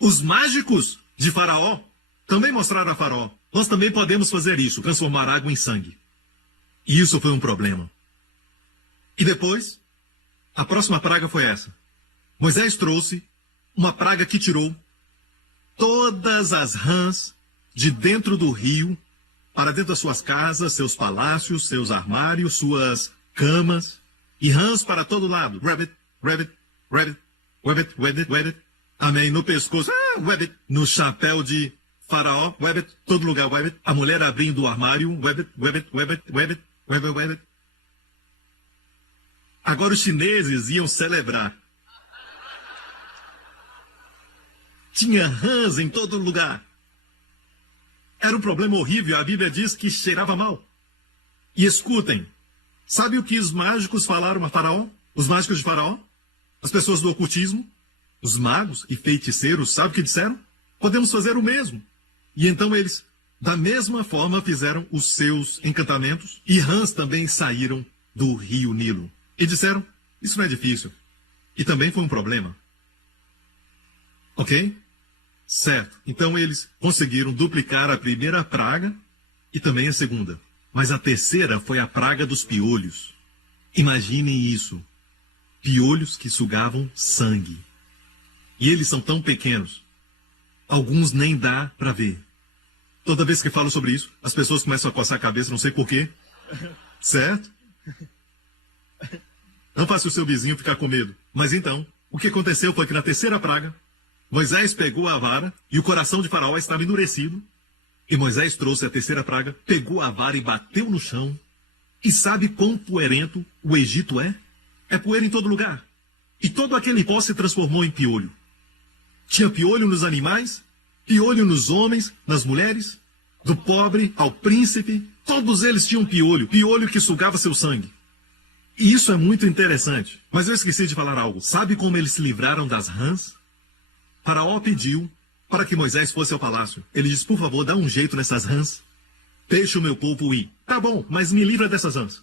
Os mágicos de Faraó também mostraram a Faraó: nós também podemos fazer isso, transformar água em sangue. E isso foi um problema. E depois, a próxima praga foi essa. Moisés trouxe uma praga que tirou todas as rãs de dentro do rio para dentro das suas casas, seus palácios, seus armários, suas camas, e rãs para todo lado. Rabbit, rabbit, rabbit, rabbit, rabbit, rabbit. Amém. No pescoço, rabbit. No chapéu de Faraó, rabbit. Todo lugar, rabbit. A mulher abrindo o armário, rabbit, rabbit, rabbit, rabbit, rabbit, rabbit. Agora os chineses iam celebrar. Tinha rãs em todo lugar. Era um problema horrível. A Bíblia diz que cheirava mal. E escutem. Sabe o que os mágicos falaram a Faraó? Os mágicos de Faraó? As pessoas do ocultismo? Os magos e feiticeiros, sabe o que disseram? Podemos fazer o mesmo. E então eles, da mesma forma, fizeram os seus encantamentos. E rãs também saíram do rio Nilo. E disseram, isso não é difícil. E também foi um problema. Ok? Certo. Então eles conseguiram duplicar a primeira praga e também a segunda. Mas a terceira foi a praga dos piolhos. Imaginem isso. Piolhos que sugavam sangue. E eles são tão pequenos. Alguns nem dá para ver. Toda vez que falo sobre isso, as pessoas começam a coçar a cabeça, não sei porquê. Certo? Não faça o seu vizinho ficar com medo. Mas então, o que aconteceu foi que na terceira praga, Moisés pegou a vara e o coração de Faraó estava endurecido. E Moisés trouxe a terceira praga, pegou a vara e bateu no chão. E sabe quão poeirento o Egito é? É poeira em todo lugar. E todo aquele pó se transformou em piolho. Tinha piolho nos animais, piolho nos homens, nas mulheres, do pobre ao príncipe. Todos eles tinham piolho, piolho que sugava seu sangue. E isso é muito interessante. Mas eu esqueci de falar algo. Sabe como eles se livraram das rãs? Faraó pediu para que Moisés fosse ao palácio. Ele disse, por favor, dá um jeito nessas rãs. Deixe o meu povo ir. Tá bom, mas me livra dessas rãs.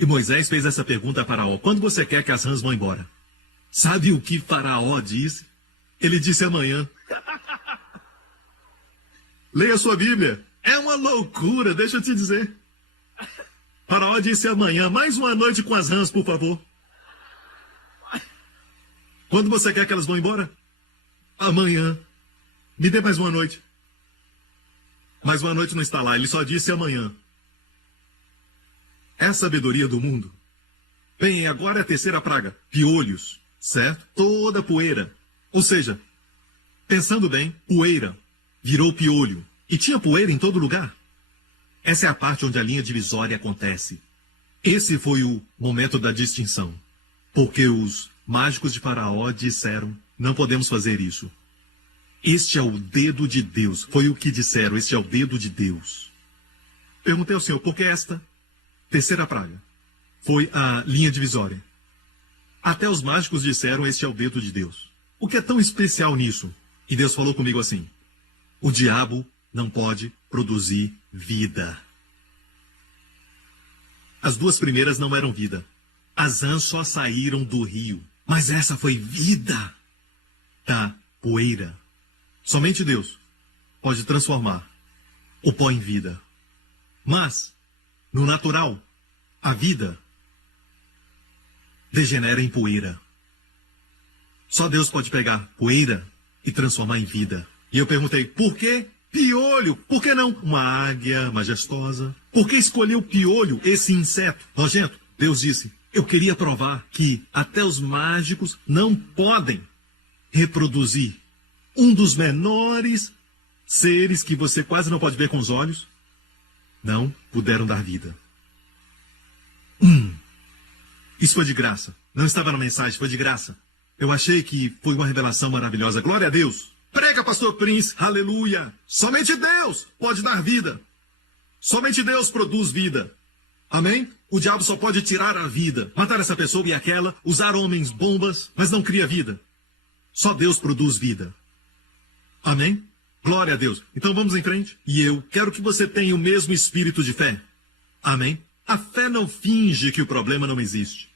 E Moisés fez essa pergunta a Faraó. Quando você quer que as rãs vão embora? Sabe o que Faraó disse? Ele disse amanhã. Leia sua Bíblia. É uma loucura, deixa eu te dizer. Faraó disse amanhã, mais uma noite com as rãs, por favor. Quando você quer que elas vão embora? Amanhã. Me dê mais uma noite. Mais uma noite não está lá, ele só disse amanhã. É a sabedoria do mundo. Bem, agora é a terceira praga. Piolhos, certo? Toda poeira. Ou seja, pensando bem, poeira virou piolho. E tinha poeira em todo lugar. Essa é a parte onde a linha divisória acontece. Esse foi o momento da distinção. Porque os mágicos de Faraó disseram, não podemos fazer isso. Este é o dedo de Deus. Foi o que disseram, este é o dedo de Deus. Perguntei ao Senhor, por que esta terceira praga foi a linha divisória? Até os mágicos disseram, este é o dedo de Deus. O que é tão especial nisso? E Deus falou comigo assim, o diabo não pode produzir vida. As duas primeiras não eram vida. As rãs só saíram do rio. Mas essa foi vida da poeira. Somente Deus pode transformar o pó em vida. Mas, no natural, a vida degenera em poeira. Só Deus pode pegar poeira e transformar em vida. E eu perguntei, por que piolho? Por que não uma águia majestosa? Por que escolheu piolho, esse inseto nojento? Deus disse, eu queria provar que até os mágicos não podem reproduzir um dos menores seres que você quase não pode ver com os olhos. Não puderam dar vida. Isso foi de graça. Não estava na mensagem, foi de graça. Eu achei que foi uma revelação maravilhosa. Glória a Deus. Prega, pastor Prince. Aleluia. Somente Deus pode dar vida. Somente Deus produz vida. Amém? O diabo só pode tirar a vida, matar essa pessoa e aquela, usar homens bombas, mas não cria vida. Só Deus produz vida. Amém? Glória a Deus. Então vamos em frente. E eu quero que você tenha o mesmo espírito de fé. Amém? A fé não finge que o problema não existe.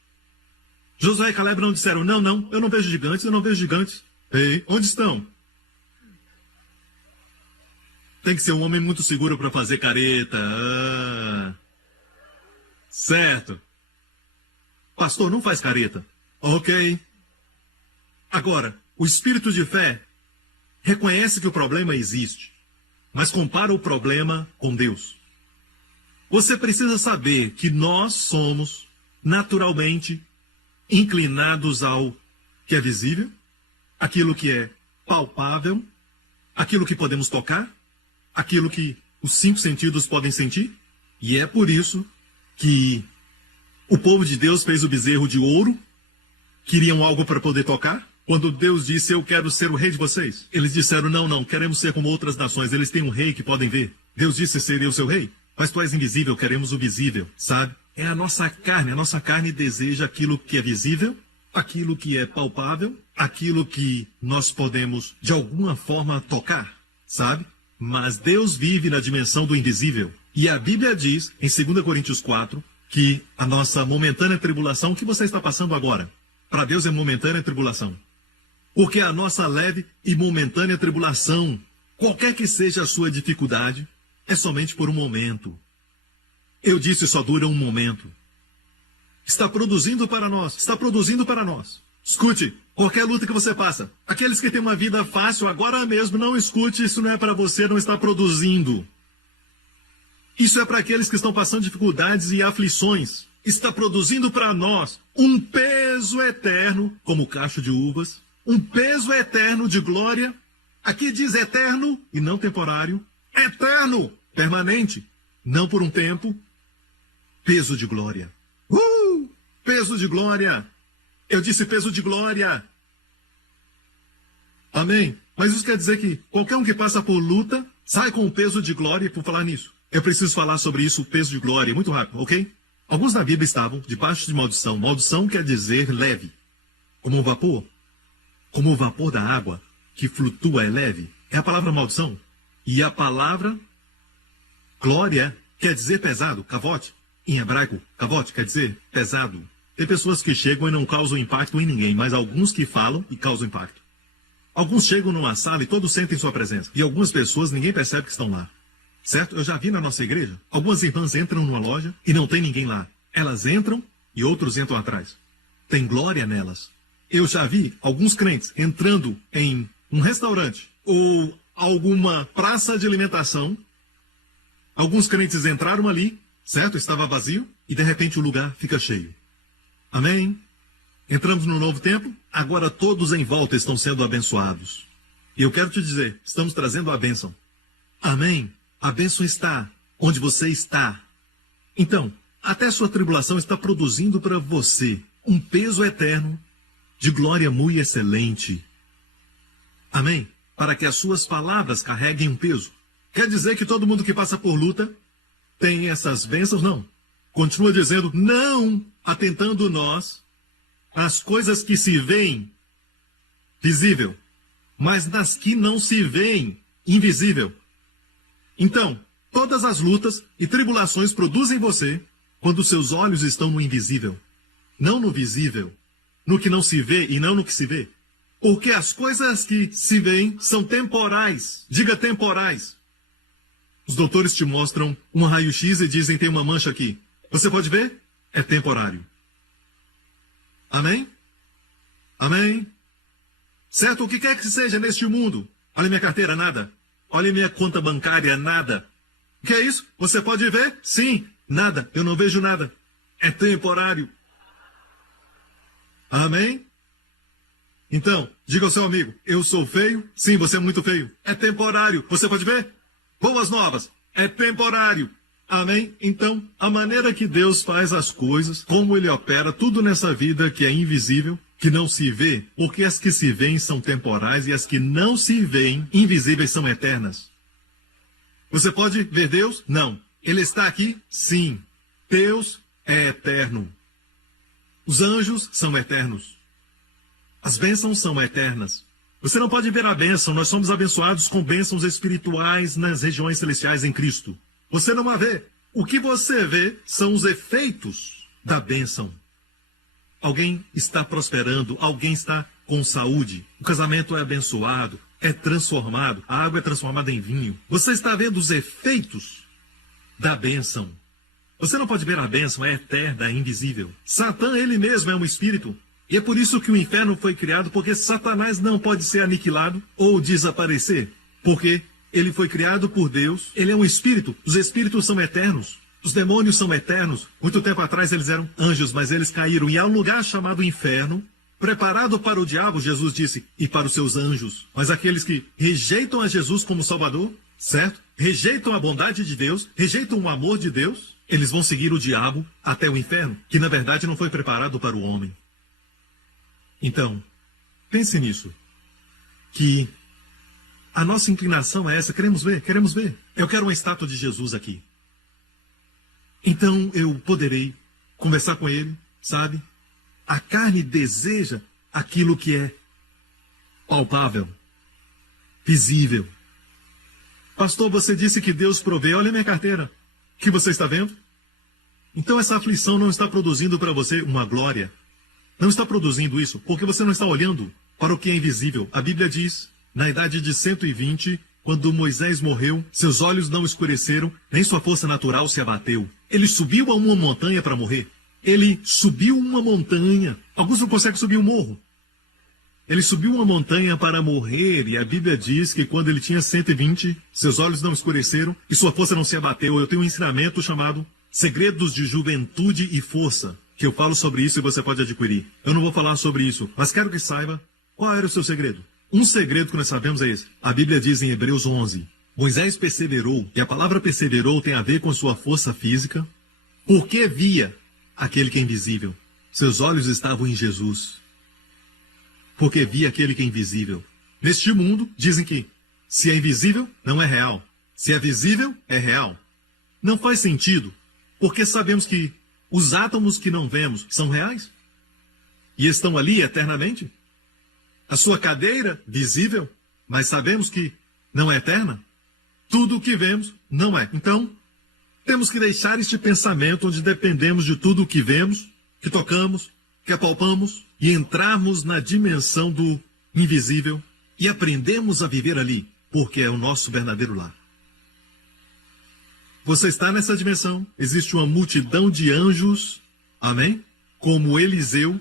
Josué e Caleb não disseram, não, eu não vejo gigantes, eu não vejo gigantes. Ei, onde estão? Tem que ser um homem muito seguro para fazer careta. Certo. Pastor, não faz careta. Ok. Agora, o espírito de fé reconhece que o problema existe, mas compara o problema com Deus. Você precisa saber que nós somos naturalmente inclinados ao que é visível, aquilo que é palpável, aquilo que podemos tocar, aquilo que os 5 sentidos podem sentir. E é por isso que o povo de Deus fez o bezerro de ouro, queriam algo para poder tocar. Quando Deus disse, eu quero ser o rei de vocês, eles disseram, não, queremos ser como outras nações, eles têm um rei que podem ver. Deus disse, seria o seu rei, mas tu és invisível, queremos o visível, sabe? É a nossa carne deseja aquilo que é visível, aquilo que é palpável, aquilo que nós podemos, de alguma forma, tocar, sabe? Mas Deus vive na dimensão do invisível. E a Bíblia diz, em 2 Coríntios 4, que a nossa momentânea tribulação, o que você está passando agora, para Deus é momentânea tribulação. Porque a nossa leve e momentânea tribulação, qualquer que seja a sua dificuldade, é somente por um momento. Eu disse, só dura um momento. Está produzindo para nós, está produzindo para nós. Escute, qualquer luta que você passa, aqueles que têm uma vida fácil, agora mesmo, não escute, isso não é para você, não está produzindo. Isso é para aqueles que estão passando dificuldades e aflições. Está produzindo para nós um peso eterno, como cacho de uvas, um peso eterno de glória. Aqui diz eterno e não temporário. Eterno, permanente, não por um tempo. Peso de glória. Peso de glória. Eu disse peso de glória. Amém? Mas isso quer dizer que qualquer um que passa por luta, sai com o peso de glória. E por falar nisso, eu preciso falar sobre isso, o peso de glória, muito rápido, ok? Alguns na Bíblia estavam debaixo de maldição. Maldição quer dizer leve, como um vapor. Como o vapor da água que flutua é leve. É a palavra maldição. E a palavra glória quer dizer pesado, cavote. Em hebraico, cavote quer dizer pesado. Tem pessoas que chegam e não causam impacto em ninguém, mas alguns que falam e causam impacto. Alguns chegam numa sala e todos sentem sua presença. E algumas pessoas ninguém percebe que estão lá. Certo? Eu já vi na nossa igreja. Algumas irmãs entram numa loja e não tem ninguém lá. Elas entram e outros entram atrás. Tem glória nelas. Eu já vi alguns crentes entrando em um restaurante ou alguma praça de alimentação. Alguns crentes entraram ali, certo? Estava vazio e de repente o lugar fica cheio. Amém? Entramos no novo templo, agora todos em volta estão sendo abençoados. E eu quero te dizer, estamos trazendo a bênção. Amém? A bênção está onde você está. Então, até sua tribulação está produzindo para você um peso eterno de glória muito excelente. Amém? Para que as suas palavras carreguem um peso. Quer dizer que todo mundo que passa por luta tem essas bênçãos? Não. Continua dizendo, não atentando nós às coisas que se veem visível, mas nas que não se veem invisível. Então, todas as lutas e tribulações produzem você quando seus olhos estão no invisível, não no visível, no que não se vê e não no que se vê. Porque as coisas que se veem são temporais. Diga temporais. Os doutores te mostram um raio-x e dizem tem uma mancha aqui. Você pode ver? É temporário. Amém? Amém? Certo? O que quer que seja neste mundo. Olha minha carteira, nada. Olha minha conta bancária, nada. O que é isso? Você pode ver? Sim. Nada. Eu não vejo nada. É temporário. Amém? Então, diga ao seu amigo, eu sou feio? Sim, você é muito feio. É temporário. Você pode ver? Boas novas. É temporário. Amém? Então, a maneira que Deus faz as coisas, como Ele opera tudo nessa vida que é invisível, que não se vê, porque as que se veem são temporais e as que não se veem, invisíveis, são eternas. Você pode ver Deus? Não. Ele está aqui? Sim. Deus é eterno. Os anjos são eternos. As bênçãos são eternas. Você não pode ver a bênção, nós somos abençoados com bênçãos espirituais nas regiões celestiais em Cristo. Você não a vê. O que você vê são os efeitos da bênção. Alguém está prosperando, alguém está com saúde, o casamento é abençoado, é transformado, a água é transformada em vinho. Você está vendo os efeitos da bênção. Você não pode ver a bênção, é eterna, é invisível. Satã, ele mesmo, é um espírito. E é por isso que o inferno foi criado, porque Satanás não pode ser aniquilado ou desaparecer. Porque ele foi criado por Deus, ele é um espírito, os espíritos são eternos. Os demônios são eternos. Muito tempo atrás eles eram anjos, mas eles caíram. E há um lugar chamado inferno, preparado para o diabo, Jesus disse, e para os seus anjos. Mas aqueles que rejeitam a Jesus como Salvador, certo? Rejeitam a bondade de Deus, rejeitam o amor de Deus, eles vão seguir o diabo até o inferno, que na verdade não foi preparado para o homem. Então, pense nisso. Que a nossa inclinação é essa. Queremos ver, queremos ver. Eu quero uma estátua de Jesus aqui. Então eu poderei conversar com ele, sabe? A carne deseja aquilo que é palpável, visível. Pastor, você disse que Deus provê. Olha a minha carteira. O que você está vendo? Então essa aflição não está produzindo para você uma glória. Não está produzindo isso porque você não está olhando para o que é invisível. A Bíblia diz, na idade de 120, quando Moisés morreu, seus olhos não escureceram, nem sua força natural se abateu. Ele subiu a uma montanha para morrer. Ele subiu uma montanha. Alguns não conseguem subir um morro. Ele subiu uma montanha para morrer, e a Bíblia diz que quando ele tinha 120, seus olhos não escureceram e sua força não se abateu. Eu tenho um ensinamento chamado Segredos de Juventude e Força, que eu falo sobre isso e você pode adquirir. Eu não vou falar sobre isso, mas quero que saiba qual era o seu segredo. Um segredo que nós sabemos é esse. A Bíblia diz em Hebreus 11, Moisés perseverou, e a palavra perseverou tem a ver com sua força física, porque via aquele que é invisível. Seus olhos estavam em Jesus. Porque via aquele que é invisível. Neste mundo, dizem que se é invisível, não é real. Se é visível, é real. Não faz sentido, porque sabemos que os átomos que não vemos são reais e estão ali eternamente. A sua cadeira, visível, mas sabemos que não é eterna. Tudo o que vemos não é. Então, temos que deixar este pensamento onde dependemos de tudo o que vemos, que tocamos, que apalpamos, e entrarmos na dimensão do invisível e aprendemos a viver ali, porque é o nosso verdadeiro lar. Você está nessa dimensão, existe uma multidão de anjos, amém? Como Eliseu,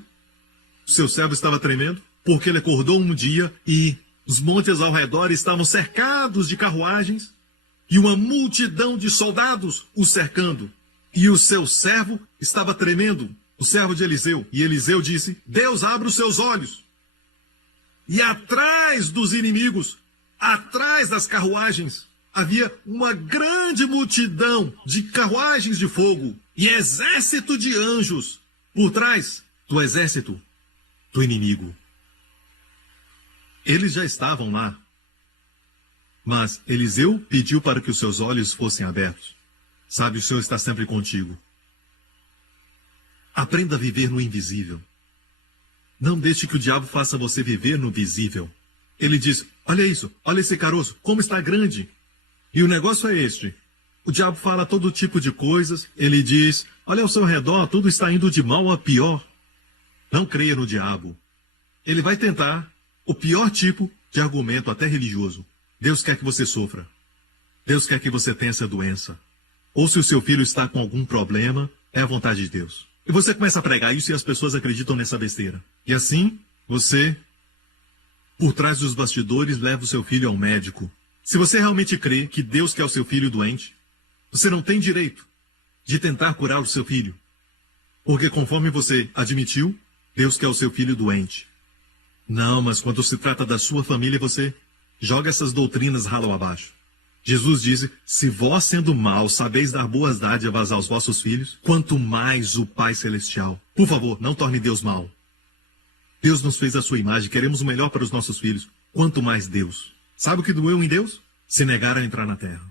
seu servo estava tremendo, porque ele acordou um dia e os montes ao redor estavam cercados de carruagens e uma multidão de soldados o cercando. E o seu servo estava tremendo, o servo de Eliseu. E Eliseu disse, Deus abre os seus olhos. E atrás dos inimigos, atrás das carruagens, havia uma grande multidão de carruagens de fogo e exército de anjos por trás do exército do inimigo. Eles já estavam lá. Mas Eliseu pediu para que os seus olhos fossem abertos. Sabe, o Senhor está sempre contigo. Aprenda a viver no invisível. Não deixe que o diabo faça você viver no visível. Ele diz, olha isso, olha esse caroço, como está grande. E o negócio é este. O diabo fala todo tipo de coisas. Ele diz, olha ao seu redor, tudo está indo de mal a pior. Não creia no diabo. Ele vai tentar o pior tipo de argumento, até religioso. Deus quer que você sofra. Deus quer que você tenha essa doença. Ou se o seu filho está com algum problema, é a vontade de Deus. E você começa a pregar isso e as pessoas acreditam nessa besteira. E assim, você, por trás dos bastidores, leva o seu filho ao médico. Se você realmente crê que Deus quer o seu filho doente, você não tem direito de tentar curar o seu filho. Porque conforme você admitiu, Deus quer o seu filho doente. Não, mas quando se trata da sua família, você joga essas doutrinas ralo abaixo. Jesus disse, se vós sendo maus sabeis dar boas dádivas aos vossos filhos, quanto mais o Pai Celestial. Por favor, não torne Deus mau. Deus nos fez a sua imagem, queremos o melhor para os nossos filhos, quanto mais Deus. Sabe o que doeu em Deus? Se negar a entrar na terra.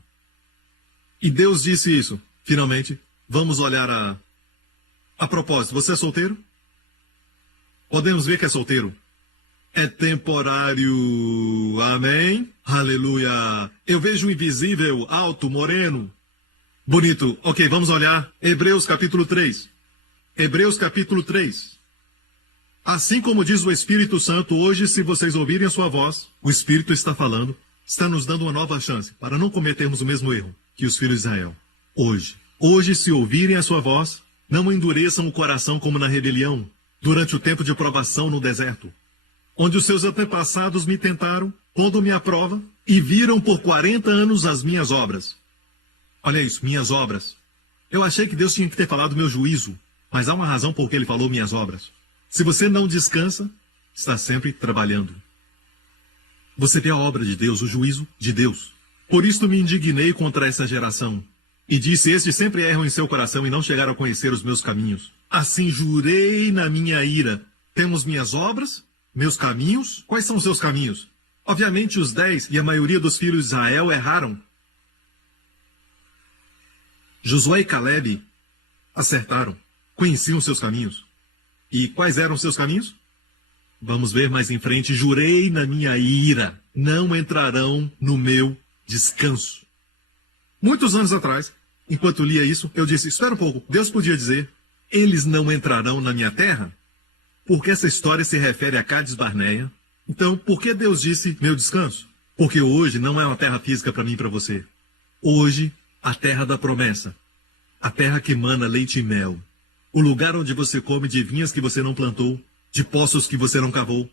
E Deus disse isso. Finalmente, vamos olhar a propósito, você é solteiro? Podemos ver que é solteiro. É temporário. Amém? Aleluia. Eu vejo o invisível, alto, moreno. Bonito. Ok, vamos olhar. Hebreus capítulo 3. Hebreus capítulo 3. Assim como diz o Espírito Santo, hoje, se vocês ouvirem a sua voz, o Espírito está falando, está nos dando uma nova chance para não cometermos o mesmo erro que os filhos de Israel. Hoje, se ouvirem a sua voz, não endureçam o coração como na rebelião, durante o tempo de provação no deserto, onde os seus antepassados me tentaram, pondo-me à prova, e viram por 40 anos as minhas obras. Olha isso, minhas obras. Eu achei que Deus tinha que ter falado meu juízo, mas há uma razão por que ele falou minhas obras. Se você não descansa, está sempre trabalhando. Você vê a obra de Deus, o juízo de Deus. Por isso me indignei contra essa geração. E disse, estes sempre erram em seu coração e não chegaram a conhecer os meus caminhos. Assim jurei na minha ira. Temos minhas obras, meus caminhos. Quais são os seus caminhos? Obviamente os 10 e a maioria dos filhos de Israel erraram. Josué e Caleb acertaram, conheciam seus caminhos. E quais eram seus caminhos? Vamos ver mais em frente. Jurei na minha ira, não entrarão no meu descanso. Muitos anos atrás, enquanto lia isso, eu disse, espera um pouco, Deus podia dizer, eles não entrarão na minha terra? Porque essa história se refere a Cades Barneia. Então, por que Deus disse meu descanso? Porque hoje não é uma terra física para mim e para você. Hoje, a terra da promessa. A terra que emana leite e mel. O lugar onde você come de vinhas que você não plantou, de poços que você não cavou,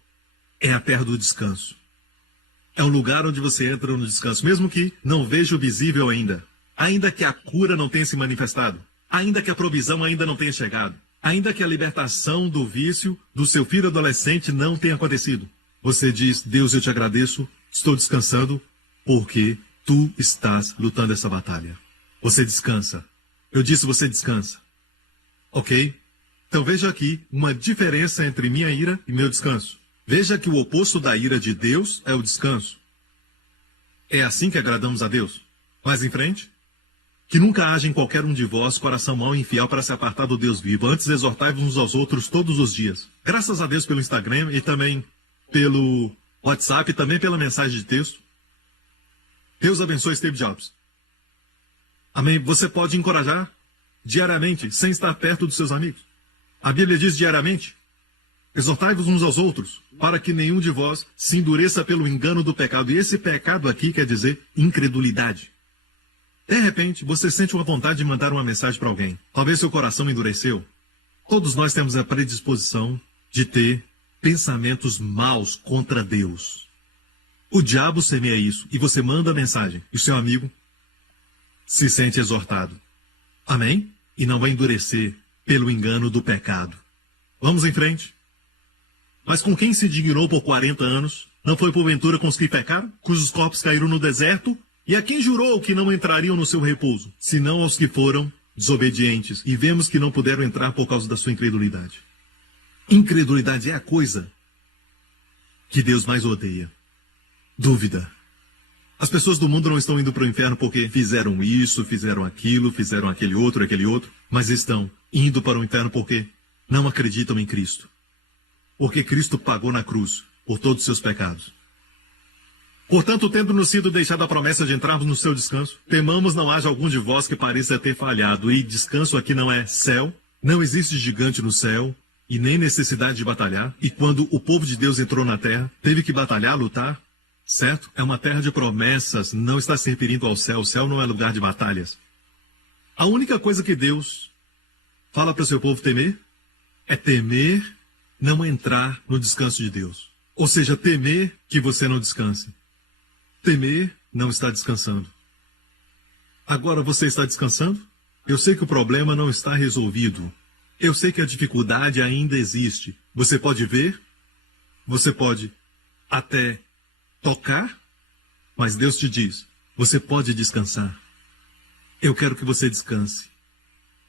é a terra do descanso. É um lugar onde você entra no descanso, mesmo que não veja o visível ainda. Ainda que a cura não tenha se manifestado. Ainda que a provisão ainda não tenha chegado. Ainda que a libertação do vício do seu filho adolescente não tenha acontecido. Você diz, Deus, eu te agradeço, estou descansando, porque tu estás lutando essa batalha. Você descansa. Eu disse, você descansa. Ok? Então veja aqui uma diferença entre minha ira e meu descanso. Veja que o oposto da ira de Deus é o descanso. É assim que agradamos a Deus. Mais em frente. Que nunca haja em qualquer um de vós coração mau e infiel para se apartar do Deus vivo. Antes exortai-vos uns aos outros todos os dias. Graças a Deus pelo Instagram e também pelo WhatsApp e também pela mensagem de texto. Deus abençoe Steve Jobs. Amém? Você pode encorajar diariamente, sem estar perto dos seus amigos. A Bíblia diz diariamente, exortai-vos uns aos outros, para que nenhum de vós se endureça pelo engano do pecado. E esse pecado aqui quer dizer incredulidade. De repente, você sente uma vontade de mandar uma mensagem para alguém. Talvez seu coração endureceu. Todos nós temos a predisposição de ter pensamentos maus contra Deus. O diabo semeia isso, e você manda a mensagem, e o seu amigo se sente exortado. Amém? E não vai endurecer pelo engano do pecado. Vamos em frente. Mas com quem se dignou por 40 anos? Não foi porventura com os que pecaram, cujos corpos caíram no deserto? E a quem jurou que não entrariam no seu repouso, senão aos que foram desobedientes? E vemos que não puderam entrar por causa da sua incredulidade. Incredulidade é a coisa que Deus mais odeia. Dúvida. As pessoas do mundo não estão indo para o inferno porque fizeram isso, fizeram aquilo, fizeram aquele outro, mas estão indo para o inferno porque não acreditam em Cristo. Porque Cristo pagou na cruz por todos os seus pecados. Portanto, tendo-nos sido deixada a promessa de entrarmos no seu descanso, temamos não haja algum de vós que pareça ter falhado. E descanso aqui não é céu, não existe gigante no céu, e nem necessidade de batalhar. E quando o povo de Deus entrou na terra, teve que batalhar, lutar. Certo? É uma terra de promessas, não está se referindo ao céu. O céu não é lugar de batalhas. A única coisa que Deus fala para o seu povo temer é temer não entrar no descanso de Deus. Ou seja, temer que você não descanse. Temer não está descansando. Agora você está descansando? Eu sei que o problema não está resolvido. Eu sei que a dificuldade ainda existe. Você pode ver, você pode até tocar, mas Deus te diz, Você pode descansar. Eu quero que você descanse,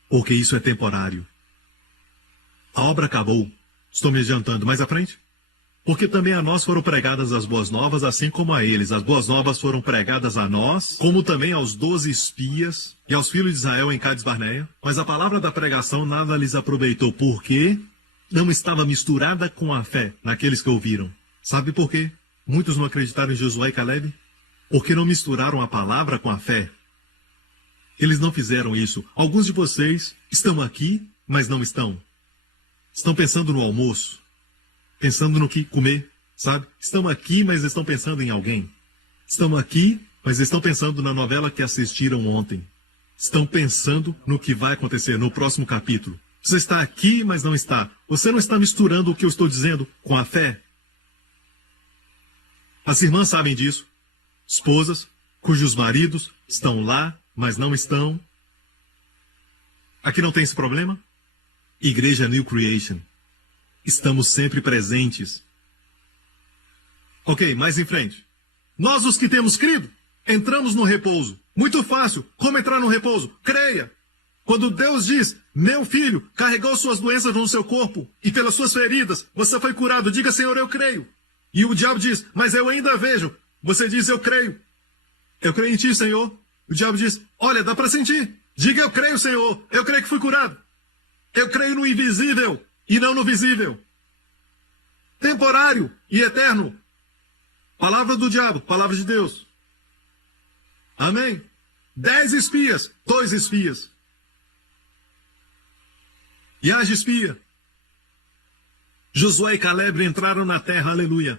porque isso é temporário. A obra acabou. Estou me adiantando mais à frente. Porque também a nós foram pregadas as boas novas, assim como a eles. As boas novas foram pregadas a nós, como também aos 12 espias e aos filhos de Israel em Cádiz Barneia. Mas a palavra da pregação nada lhes aproveitou, porque não estava misturada com a fé naqueles que ouviram. Sabe por quê? Muitos não acreditaram em Josué e Caleb? Porque não misturaram a palavra com a fé. Eles não fizeram isso. Alguns de vocês estão aqui, mas não estão. Estão pensando no almoço. Pensando no que comer, sabe? Estão aqui, mas estão pensando em alguém. Estão aqui, mas estão pensando na novela que assistiram ontem. Estão pensando no que vai acontecer no próximo capítulo. Você está aqui, mas não está. Você não está misturando o que eu estou dizendo com a fé. As irmãs sabem disso. Esposas cujos maridos estão lá, mas não estão. Aqui não tem esse problema? Igreja New Creation. Estamos sempre presentes. Ok, mais em frente. Nós, os que temos crido, entramos no repouso. Muito fácil. Como entrar no repouso? Creia. Quando Deus diz, meu filho carregou suas doenças no seu corpo e pelas suas feridas você foi curado, diga, Senhor, eu creio. E o diabo diz, mas eu ainda vejo. Você diz, eu creio. Eu creio em ti, Senhor. O diabo diz, olha, dá para sentir. Diga, eu creio, Senhor. Eu creio que fui curado. Eu creio no invisível e não no visível. Temporário e eterno. Palavra do diabo, palavra de Deus. Amém? 10 espias, 2 espias. E haja espia. Josué e Caleb entraram na terra, aleluia.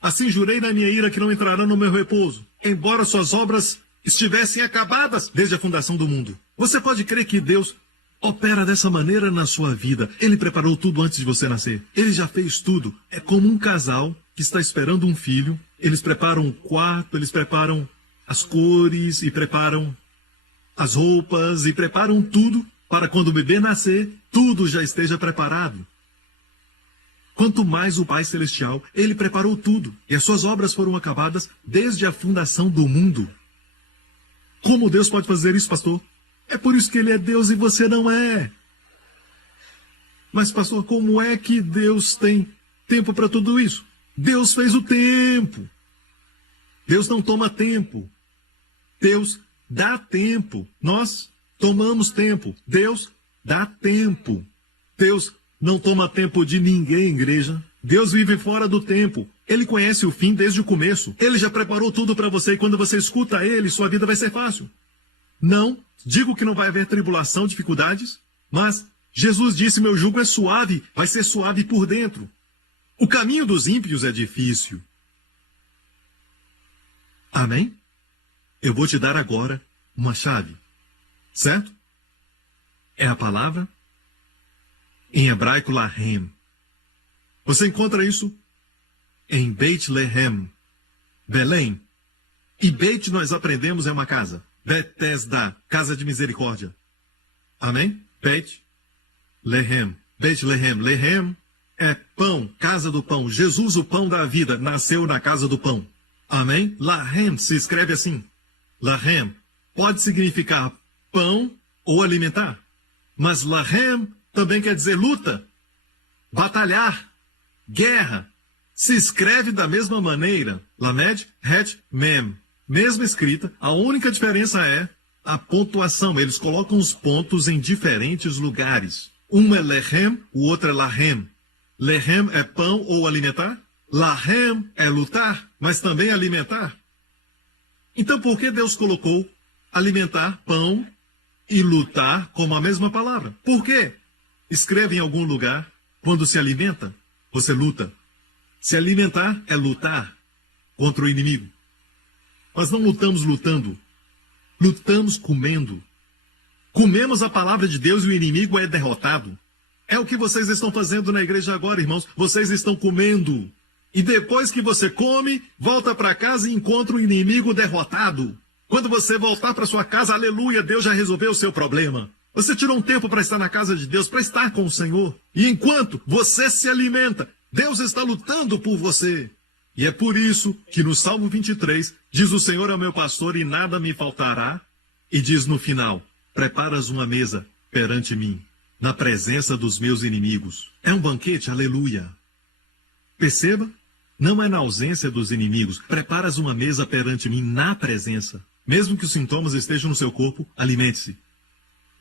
Assim jurei na minha ira que não entrarão no meu repouso, embora suas obras estivessem acabadas desde a fundação do mundo. Você pode crer que Deus opera dessa maneira na sua vida. Ele preparou tudo antes de você nascer. Ele já fez tudo. É como um casal que está esperando um filho. Eles preparam o quarto, eles preparam as cores e preparam as roupas e preparam tudo para quando o bebê nascer, tudo já esteja preparado. Quanto mais o Pai Celestial, Ele preparou tudo. E as suas obras foram acabadas desde a fundação do mundo. Como Deus pode fazer isso, pastor? É por isso que Ele é Deus e você não é. Mas, pastor, como é que Deus tem tempo para tudo isso? Deus fez o tempo. Deus não toma tempo. Deus dá tempo. Nós tomamos tempo. Deus dá tempo. Deus não toma tempo de ninguém, igreja. Deus vive fora do tempo. Ele conhece o fim desde o começo. Ele já preparou tudo para você e quando você escuta Ele, sua vida vai ser fácil. Não digo que não vai haver tribulação, dificuldades, mas Jesus disse, meu jugo é suave, vai ser suave por dentro. O caminho dos ímpios é difícil. Amém? Eu vou te dar agora uma chave, certo? É a palavra, em hebraico, Lahem. Você encontra isso em Beit Lehem, Belém. E Beit, nós aprendemos, é uma casa. Betesda, casa de misericórdia. Amém? Beit Lehem. Beit Lehem. Lehem é pão, casa do pão. Jesus, o pão da vida, nasceu na casa do pão. Amém? Lahem se escreve assim. Lahem pode significar pão ou alimentar. Mas Lahem também quer dizer luta, batalhar, guerra. Se escreve da mesma maneira. Lamed, Het, Mem. Mesma escrita, a única diferença é a pontuação. Eles colocam os pontos em diferentes lugares. Um é Lehem, o outro é Lahem. Lehem é pão ou alimentar. Lahem é lutar, mas também alimentar. Então por que Deus colocou alimentar, pão e lutar como a mesma palavra? Por quê? Escreve em algum lugar, quando se alimenta, você luta. Se alimentar é lutar contra o inimigo. Nós não lutamos lutando, lutamos comendo. Comemos a palavra de Deus e o inimigo é derrotado. É o que vocês estão fazendo na igreja agora, irmãos. Vocês estão comendo. E depois que você come, volta para casa e encontra o inimigo derrotado. Quando você voltar para sua casa, aleluia, Deus já resolveu o seu problema. Você tirou um tempo para estar na casa de Deus, para estar com o Senhor. E enquanto você se alimenta, Deus está lutando por você. E é por isso que no Salmo 23 diz: o Senhor é o meu pastor e nada me faltará. E diz no final: preparas uma mesa perante mim, na presença dos meus inimigos. É um banquete, aleluia. Perceba, não é na ausência dos inimigos. Preparas uma mesa perante mim na presença. Mesmo que os sintomas estejam no seu corpo, alimente-se.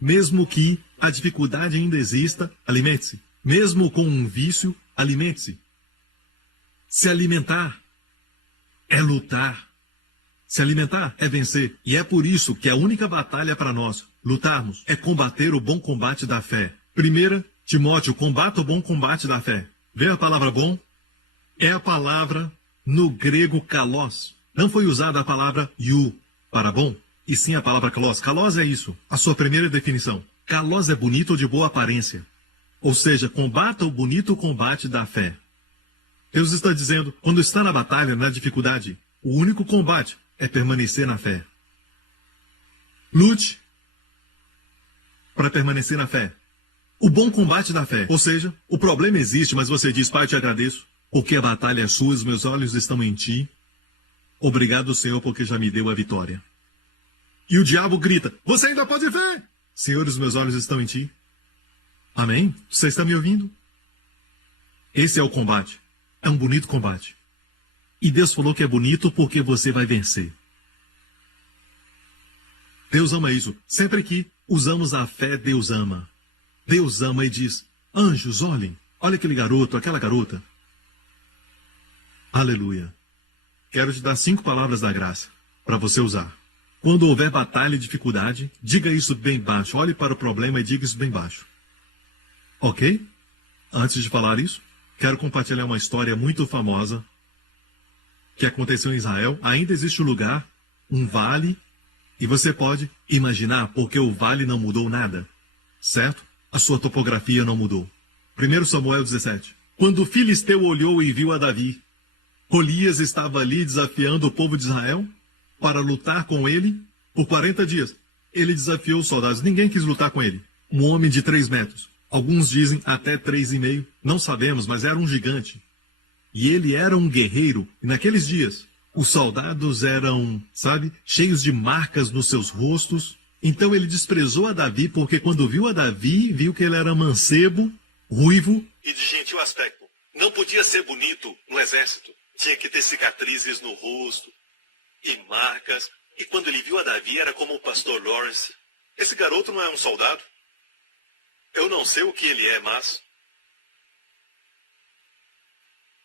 Mesmo que a dificuldade ainda exista, alimente-se. Mesmo com um vício, alimente-se. Se alimentar é lutar. Se alimentar é vencer. E é por isso que a única batalha para nós lutarmos é combater o bom combate da fé. 1 Timóteo, combata o bom combate da fé. Vê a palavra bom? É a palavra no grego kalos. Não foi usada a palavra iu para bom, e sim a palavra kalos. Kalos é isso, a sua primeira definição. Kalos é bonito ou de boa aparência. Ou seja, combata o bonito combate da fé. Deus está dizendo, quando está na batalha, na dificuldade, o único combate é permanecer na fé. Lute para permanecer na fé. O bom combate da fé. Ou seja, o problema existe, mas você diz: Pai, eu te agradeço, porque a batalha é sua, os meus olhos estão em ti. Obrigado, Senhor, porque já me deu a vitória. E o diabo grita: você ainda pode ver. Senhor, os meus olhos estão em ti. Amém? Você está me ouvindo? Esse é o combate. É um bonito combate. E Deus falou que é bonito porque você vai vencer. Deus ama isso. Sempre que usamos a fé, Deus ama. Deus ama e diz: anjos, olhem. Olha aquele garoto, aquela garota. Aleluia. Quero te dar 5 palavras da graça para você usar. Quando houver batalha e dificuldade, diga isso bem baixo. Olhe para o problema e diga isso bem baixo. Ok? Antes de falar isso, quero compartilhar uma história muito famosa que aconteceu em Israel. Ainda existe um lugar, um vale, e você pode imaginar porque o vale não mudou nada. Certo? A sua topografia não mudou. 1 Samuel 17. Quando o filisteu olhou e viu a Davi, Golias estava ali desafiando o povo de Israel para lutar com ele por 40 dias. Ele desafiou os soldados. Ninguém quis lutar com ele. Um homem de 3 metros. Alguns dizem até 3,5. Não sabemos, mas era um gigante. E ele era um guerreiro. E naqueles dias, os soldados eram, cheios de marcas nos seus rostos. Então ele desprezou a Davi, porque quando viu a Davi, viu que ele era mancebo, ruivo e de gentil aspecto. Não podia ser bonito no exército. Tinha que ter cicatrizes no rosto e marcas. E quando ele viu a Davi, era como o pastor Lawrence. Esse garoto não é um soldado? Eu não sei o que ele é, mas...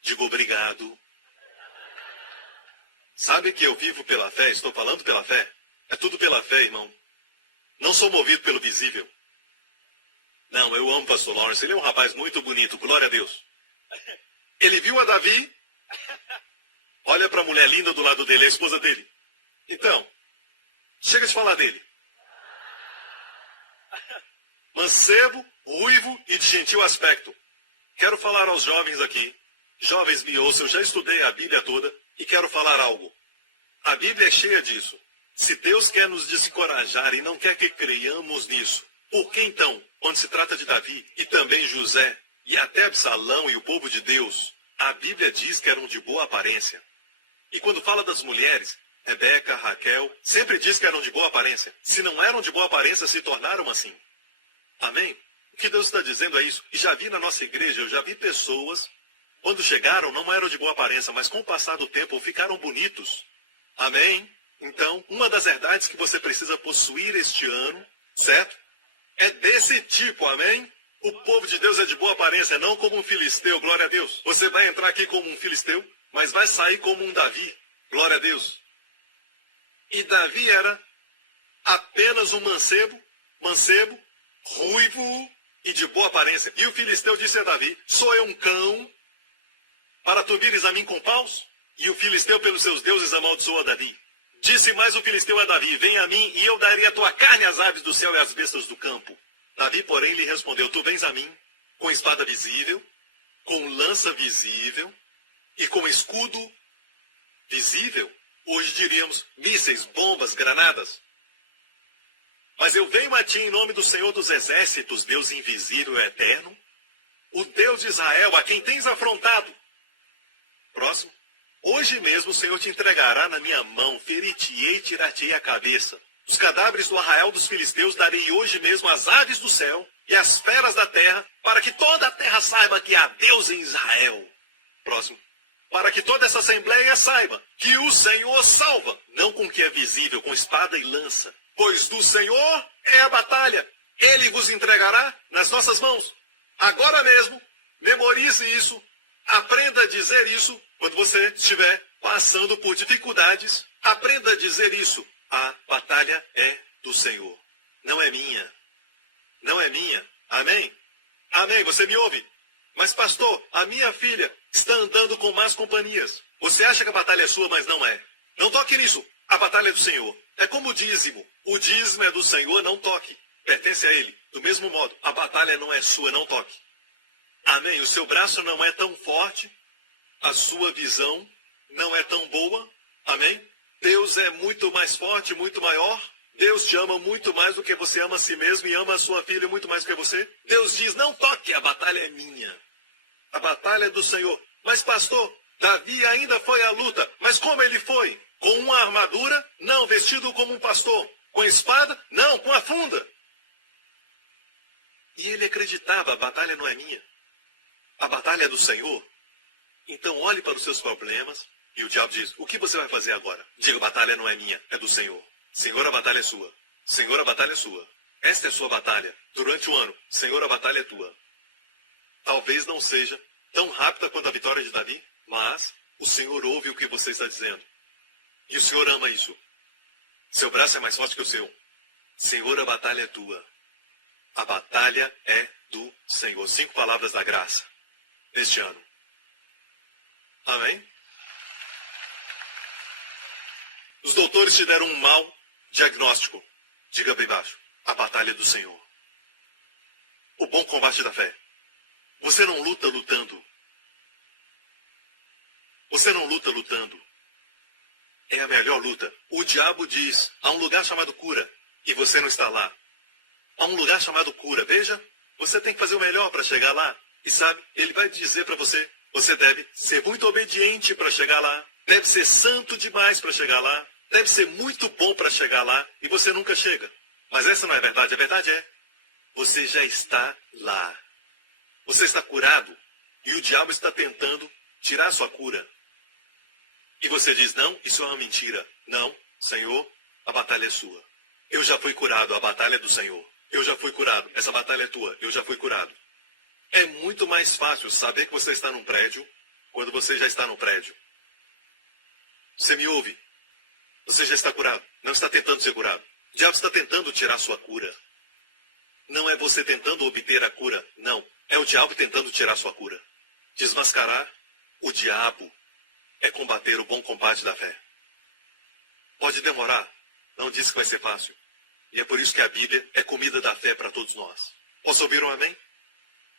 digo obrigado. Sabe que eu vivo pela fé? Estou falando pela fé. É tudo pela fé, irmão. Não sou movido pelo visível. Não, eu amo o pastor Lawrence. Ele é um rapaz muito bonito. Glória a Deus. Ele viu a Davi... olha para a mulher linda do lado dele, a esposa dele. Então, chega de falar dele. Mancebo, ruivo e de gentil aspecto. Quero falar aos jovens aqui. Jovens, me ouçam, eu já estudei a Bíblia toda e quero falar algo. A Bíblia é cheia disso. Se Deus quer nos desencorajar e não quer que creiamos nisso, por que então, quando se trata de Davi e também José e até Absalão e o povo de Deus, a Bíblia diz que eram de boa aparência? E quando fala das mulheres, Rebeca, Raquel, sempre diz que eram de boa aparência. Se não eram de boa aparência, se tornaram assim. Amém? O que Deus está dizendo é isso. E já vi na nossa igreja, eu já vi pessoas, quando chegaram, não eram de boa aparência, mas com o passar do tempo ficaram bonitos. Amém? Então, uma das verdades que você precisa possuir este ano, certo? É desse tipo, amém? O povo de Deus é de boa aparência, não como um filisteu, glória a Deus. Você vai entrar aqui como um filisteu, mas vai sair como um Davi, glória a Deus. E Davi era apenas um mancebo, ruivo e de boa aparência. E o filisteu disse a Davi: sou eu um cão para tu vires a mim com paus? E o filisteu pelos seus deuses amaldiçoou a Davi. Disse mais o filisteu a Davi: vem a mim e eu darei a tua carne às aves do céu e às bestas do campo. Davi, porém, lhe respondeu: tu vens a mim com espada visível, com lança visível e com escudo visível. Hoje diríamos mísseis, bombas, granadas. Mas eu venho a ti em nome do Senhor dos Exércitos, Deus invisível e eterno, o Deus de Israel, a quem tens afrontado. Próximo. Hoje mesmo o Senhor te entregará na minha mão, ferir-te-ei e tirar-te-ei a cabeça. Os cadáveres do arraial dos filisteus darei hoje mesmo às aves do céu e às feras da terra, para que toda a terra saiba que há Deus em Israel. Próximo. Para que toda essa assembleia saiba que o Senhor salva, não com o que é visível, com espada e lança. Pois do Senhor é a batalha. Ele vos entregará nas nossas mãos. Agora mesmo, memorize isso, aprenda a dizer isso quando você estiver passando por dificuldades. Aprenda a dizer isso. A batalha é do Senhor, não é minha. Não é minha. Amém? Amém, você me ouve? Mas pastor, a minha filha está andando com más companhias. Você acha que a batalha é sua, mas não é. Não toque nisso. A batalha é do Senhor. É como o dízimo. O dízimo é do Senhor, não toque. Pertence a Ele. Do mesmo modo, a batalha não é sua, não toque. Amém? O seu braço não é tão forte. A sua visão não é tão boa. Amém? Deus é muito mais forte, muito maior. Deus te ama muito mais do que você ama a si mesmo e ama a sua filha muito mais do que você. Deus diz, não toque, a batalha é minha. A batalha é do Senhor. Mas pastor, Davi ainda foi à luta. Mas como ele foi? Com uma armadura? Não, vestido como um pastor. Com espada? Não, com a funda. E ele acreditava, a batalha não é minha. A batalha é do Senhor. Então olhe para os seus problemas. E o diabo diz, o que você vai fazer agora? Diga, a batalha não é minha, é do Senhor. Senhor, a batalha é sua. Senhor, a batalha é sua. Esta é a sua batalha. Durante o ano, Senhor, a batalha é tua. Talvez não seja tão rápida quanto a vitória de Davi, mas o Senhor ouve o que você está dizendo. E o Senhor ama isso. Seu braço é mais forte que o seu. Senhor, a batalha é tua. A batalha é do Senhor. 5 palavras da graça neste ano. Amém? Os doutores te deram um mau diagnóstico. Diga bem baixo. A batalha é do Senhor. O bom combate da fé. Você não luta lutando. Você não luta lutando. É a melhor luta. O diabo diz, há um lugar chamado cura, e você não está lá. Há um lugar chamado cura. Veja, você tem que fazer o melhor para chegar lá. E sabe, ele vai dizer para você, você deve ser muito obediente para chegar lá. Deve ser santo demais para chegar lá. Deve ser muito bom para chegar lá. E você nunca chega. Mas essa não é a verdade. A verdade é, você já está lá. Você está curado. E o diabo está tentando tirar a sua cura. E você diz, não, isso é uma mentira. Não, Senhor, a batalha é sua. Eu já fui curado, a batalha é do Senhor. Eu já fui curado, essa batalha é tua, eu já fui curado. É muito mais fácil saber que você está num prédio, quando você já está no prédio. Você me ouve? Você já está curado, não está tentando ser curado. O diabo está tentando tirar sua cura. Não é você tentando obter a cura, não. É o diabo tentando tirar sua cura. Desmascarar o diabo é combater o bom combate da fé. Pode demorar, não diz que vai ser fácil. E é por isso que a Bíblia é comida da fé para todos nós. Posso ouvir um amém?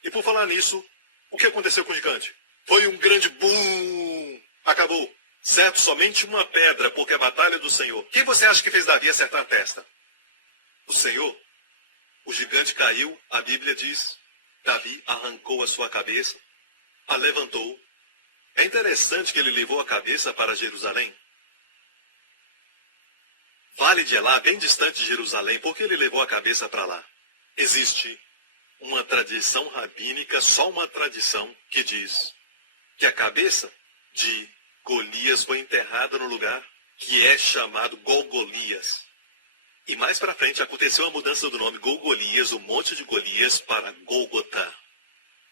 E por falar nisso, o que aconteceu com o gigante? Foi um grande boom! Acabou. Certo, somente uma pedra, porque a batalha é do Senhor. Quem você acha que fez Davi acertar a testa? O Senhor. O gigante caiu, a Bíblia diz, Davi arrancou a sua cabeça, a levantou. É interessante que ele levou a cabeça para Jerusalém. Vale de Elá, bem distante de Jerusalém, porque ele levou a cabeça para lá. Existe uma tradição rabínica, só uma tradição, que diz que a cabeça de Golias foi enterrada no lugar que é chamado Golgolias. E mais para frente aconteceu a mudança do nome Golgolias, o monte de Golias, para Gólgota,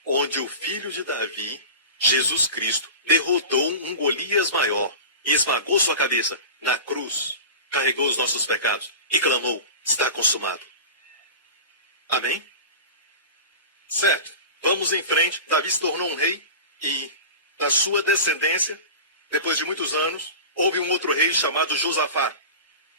onde o filho de Davi, Jesus Cristo, derrotou um Golias maior e esmagou sua cabeça na cruz, carregou os nossos pecados e clamou, está consumado. Amém? Certo, vamos em frente. Davi se tornou um rei e, na sua descendência, depois de muitos anos, houve um outro rei chamado Josafá.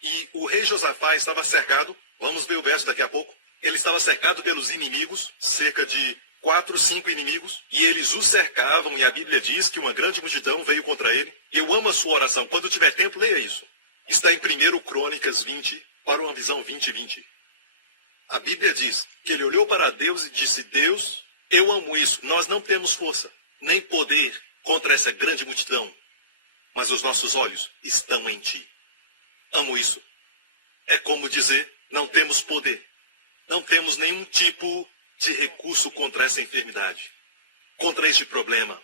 E o rei Josafá estava cercado, vamos ver o verso daqui a pouco, ele estava cercado pelos inimigos, cerca de 4, 5 inimigos, e eles o cercavam, e a Bíblia diz que uma grande multidão veio contra ele. Eu amo a sua oração, quando tiver tempo, leia isso. Está em 1 Crônicas 20, para uma visão 20:20. A Bíblia diz que ele olhou para Deus e disse, Deus, eu amo isso, nós não temos força, nem poder contra essa grande multidão. mas os nossos olhos estão em ti. Amo isso. É como dizer, não temos poder. Não temos nenhum tipo de recurso contra essa enfermidade, contra este problema,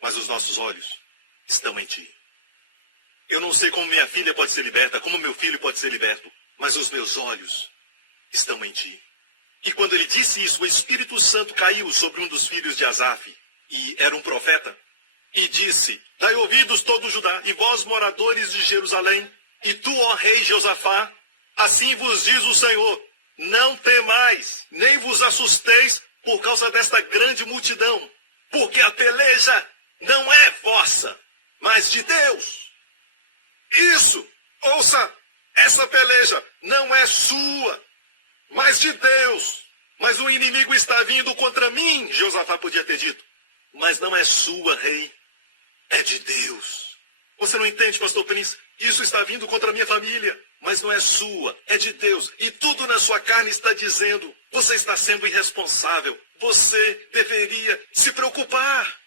mas os nossos olhos estão em ti. Eu não sei como minha filha pode ser liberta, como meu filho pode ser liberto, mas os meus olhos estão em ti. E quando ele disse isso, o Espírito Santo caiu sobre um dos filhos de Asaf, e era um profeta, e disse, dai ouvidos todo Judá, e vós moradores de Jerusalém, e tu, ó rei Josafá, assim vos diz o Senhor, não temais, nem vos assusteis por causa desta grande multidão, porque a peleja não é vossa, mas de Deus. Isso, ouça, essa peleja não é sua, mas de Deus. Mas o inimigo está vindo contra mim, Josafá podia ter dito. Mas não é sua, rei, é de Deus. Você não entende, pastor Prince? Isso está vindo contra a minha família, mas não é sua, é de Deus. E tudo na sua carne está dizendo, você está sendo irresponsável, você deveria se preocupar.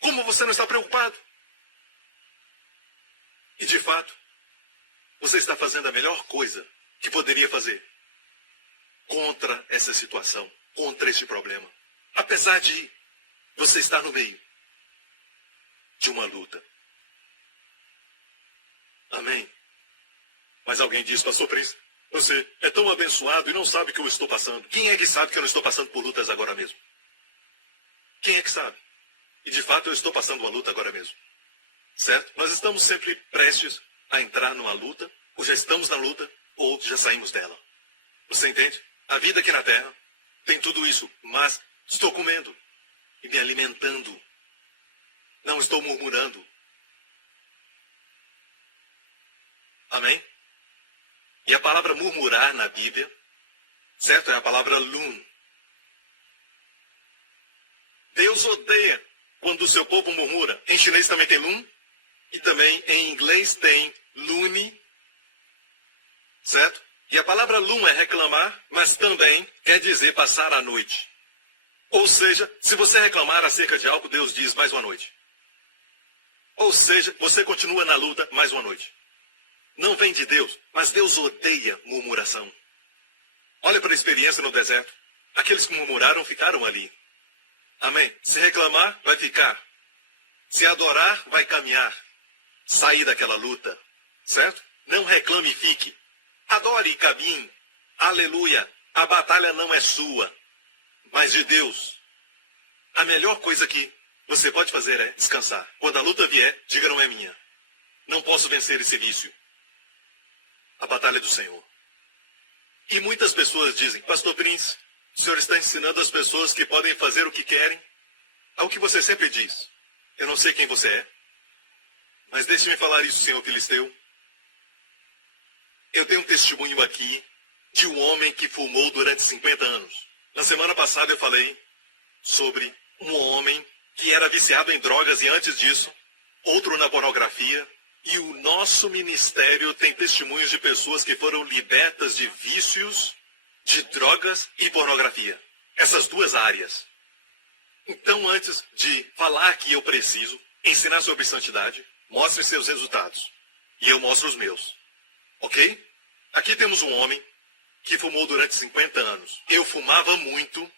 Como você não está preocupado? E de fato, você está fazendo a melhor coisa que poderia fazer contra essa situação, contra este problema. Apesar de você estar no meio de uma luta. Amém? Mas alguém diz, pastor Prince, você é tão abençoado e não sabe o que eu estou passando. Quem é que sabe que eu não estou passando por lutas agora mesmo? Quem é que sabe? E de fato eu estou passando uma luta agora mesmo. Certo? Nós estamos sempre prestes a entrar numa luta, ou já estamos na luta, ou já saímos dela. Você entende? A vida aqui na Terra tem tudo isso, mas estou comendo e me alimentando. Não estou murmurando. Amém? E a palavra murmurar na Bíblia, certo? É a palavra lun. Deus odeia quando o seu povo murmura. Em chinês também tem lun. E também em inglês tem lune, certo? E a palavra lun é reclamar, mas também quer dizer passar a noite. Ou seja, se você reclamar acerca de algo, Deus diz mais uma noite. Ou seja, você continua na luta mais uma noite. Não vem de Deus, mas Deus odeia murmuração. Olha para a experiência no deserto. Aqueles que murmuraram ficaram ali. Amém? Se reclamar, vai ficar. Se adorar, vai caminhar. Sair daquela luta, certo? Não reclame e fique. Adore e caminhe. Aleluia. A batalha não é sua, mas de Deus. A melhor coisa que você pode fazer é descansar. Quando a luta vier, diga, não é minha. Não posso vencer esse vício. A batalha é do Senhor. E muitas pessoas dizem, pastor Prince, o senhor está ensinando as pessoas que podem fazer o que querem. Ao que você sempre diz. Eu não sei quem você é. Mas deixe-me falar isso, senhor Filisteu. Eu tenho um testemunho aqui de um homem que fumou durante 50 anos. Na semana passada eu falei sobre um homem que era viciado em drogas e antes disso, outro na pornografia. E o nosso ministério tem testemunhos de pessoas que foram libertas de vícios, de drogas e pornografia. Essas duas áreas. Então, antes de falar que eu preciso ensinar sobre santidade, mostre seus resultados. E eu mostro os meus. Ok? Aqui temos um homem que fumou durante 50 anos. Eu fumava muito,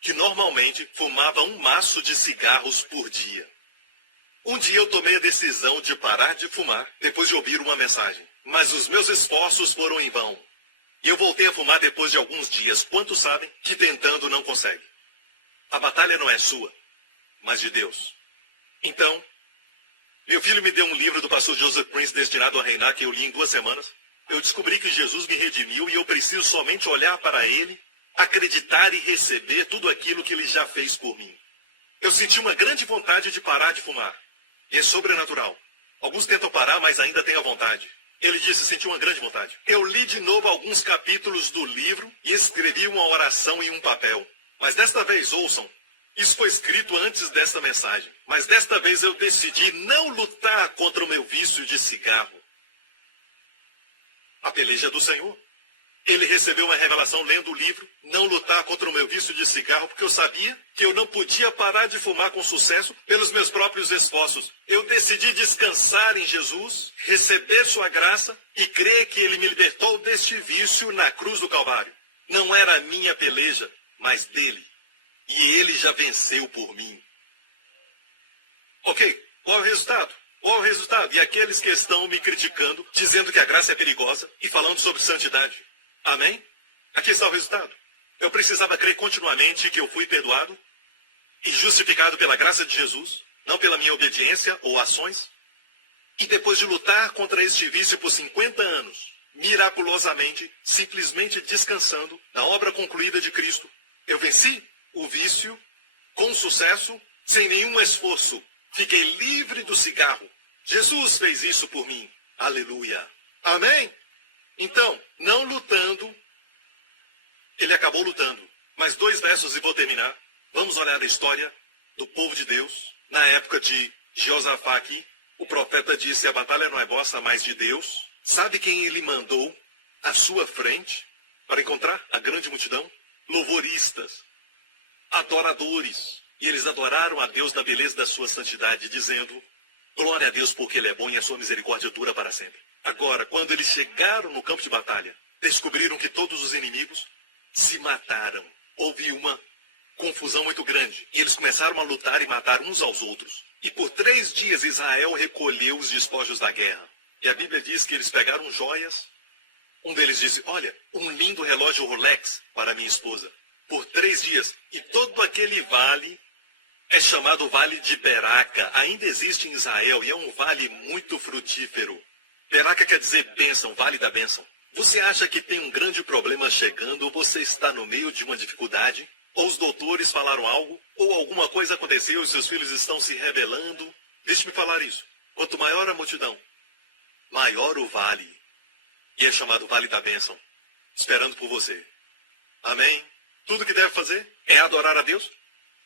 que normalmente fumava um maço de cigarros por dia. Um dia eu tomei a decisão de parar de fumar, depois de ouvir uma mensagem. Mas os meus esforços foram em vão. E eu voltei a fumar depois de alguns dias. Quantos sabem que tentando não consegue? A batalha não é sua, mas de Deus. Então, meu filho me deu um livro do pastor Joseph Prince, Destinado a Reinar, que eu li em 2 semanas. Eu descobri que Jesus me redimiu e eu preciso somente olhar para ele, acreditar e receber tudo aquilo que ele já fez por mim. Eu senti uma grande vontade de parar de fumar. E é sobrenatural. Alguns tentam parar, mas ainda têm a vontade. Ele disse, senti uma grande vontade. Eu li de novo alguns capítulos do livro e escrevi uma oração em um papel. Mas desta vez, ouçam, isso foi escrito antes desta mensagem. Mas desta vez eu decidi não lutar contra o meu vício de cigarro. A peleja é do Senhor. Ele recebeu uma revelação lendo o livro, não lutar contra o meu vício de cigarro, porque eu sabia que eu não podia parar de fumar com sucesso pelos meus próprios esforços. Eu decidi descansar em Jesus, receber sua graça e crer que ele me libertou deste vício na cruz do Calvário. Não era a minha peleja, mas dele. E ele já venceu por mim. Ok, qual é o resultado? Qual é o resultado? E aqueles que estão me criticando, dizendo que a graça é perigosa e falando sobre santidade. Amém? Aqui está o resultado. Eu precisava crer continuamente que eu fui perdoado e justificado pela graça de Jesus, não pela minha obediência ou ações. E depois de lutar contra este vício por 50 anos, miraculosamente, simplesmente descansando na obra concluída de Cristo, eu venci o vício com sucesso, sem nenhum esforço. Fiquei livre do cigarro. Jesus fez isso por mim. Aleluia. Amém? Então, não lutando, ele acabou lutando. Mais 2 versos e vou terminar. Vamos olhar a história do povo de Deus. Na época de Josafá aqui, o profeta disse, a batalha não é vossa, mas de Deus. Sabe quem ele mandou à sua frente para encontrar a grande multidão? Louvoristas, adoradores. E eles adoraram a Deus na beleza da sua santidade, dizendo, glória a Deus porque ele é bom e a sua misericórdia dura para sempre. Agora, quando eles chegaram no campo de batalha, descobriram que todos os inimigos se mataram. Houve uma confusão muito grande. E eles começaram a lutar e matar uns aos outros. E por 3 dias Israel recolheu os despojos da guerra. E a Bíblia diz que eles pegaram joias. Um deles disse, olha, um lindo relógio Rolex para minha esposa. Por 3 dias. E todo aquele vale é chamado Vale de Beraca. Ainda existe em Israel e é um vale muito frutífero. Beraca quer dizer bênção, vale da bênção. Você acha que tem um grande problema chegando, ou você está no meio de uma dificuldade, ou os doutores falaram algo, ou alguma coisa aconteceu e seus filhos estão se rebelando? Deixe-me falar isso. Quanto maior a multidão, maior o vale. E é chamado Vale da Bênção, esperando por você. Amém? Tudo que deve fazer é adorar a Deus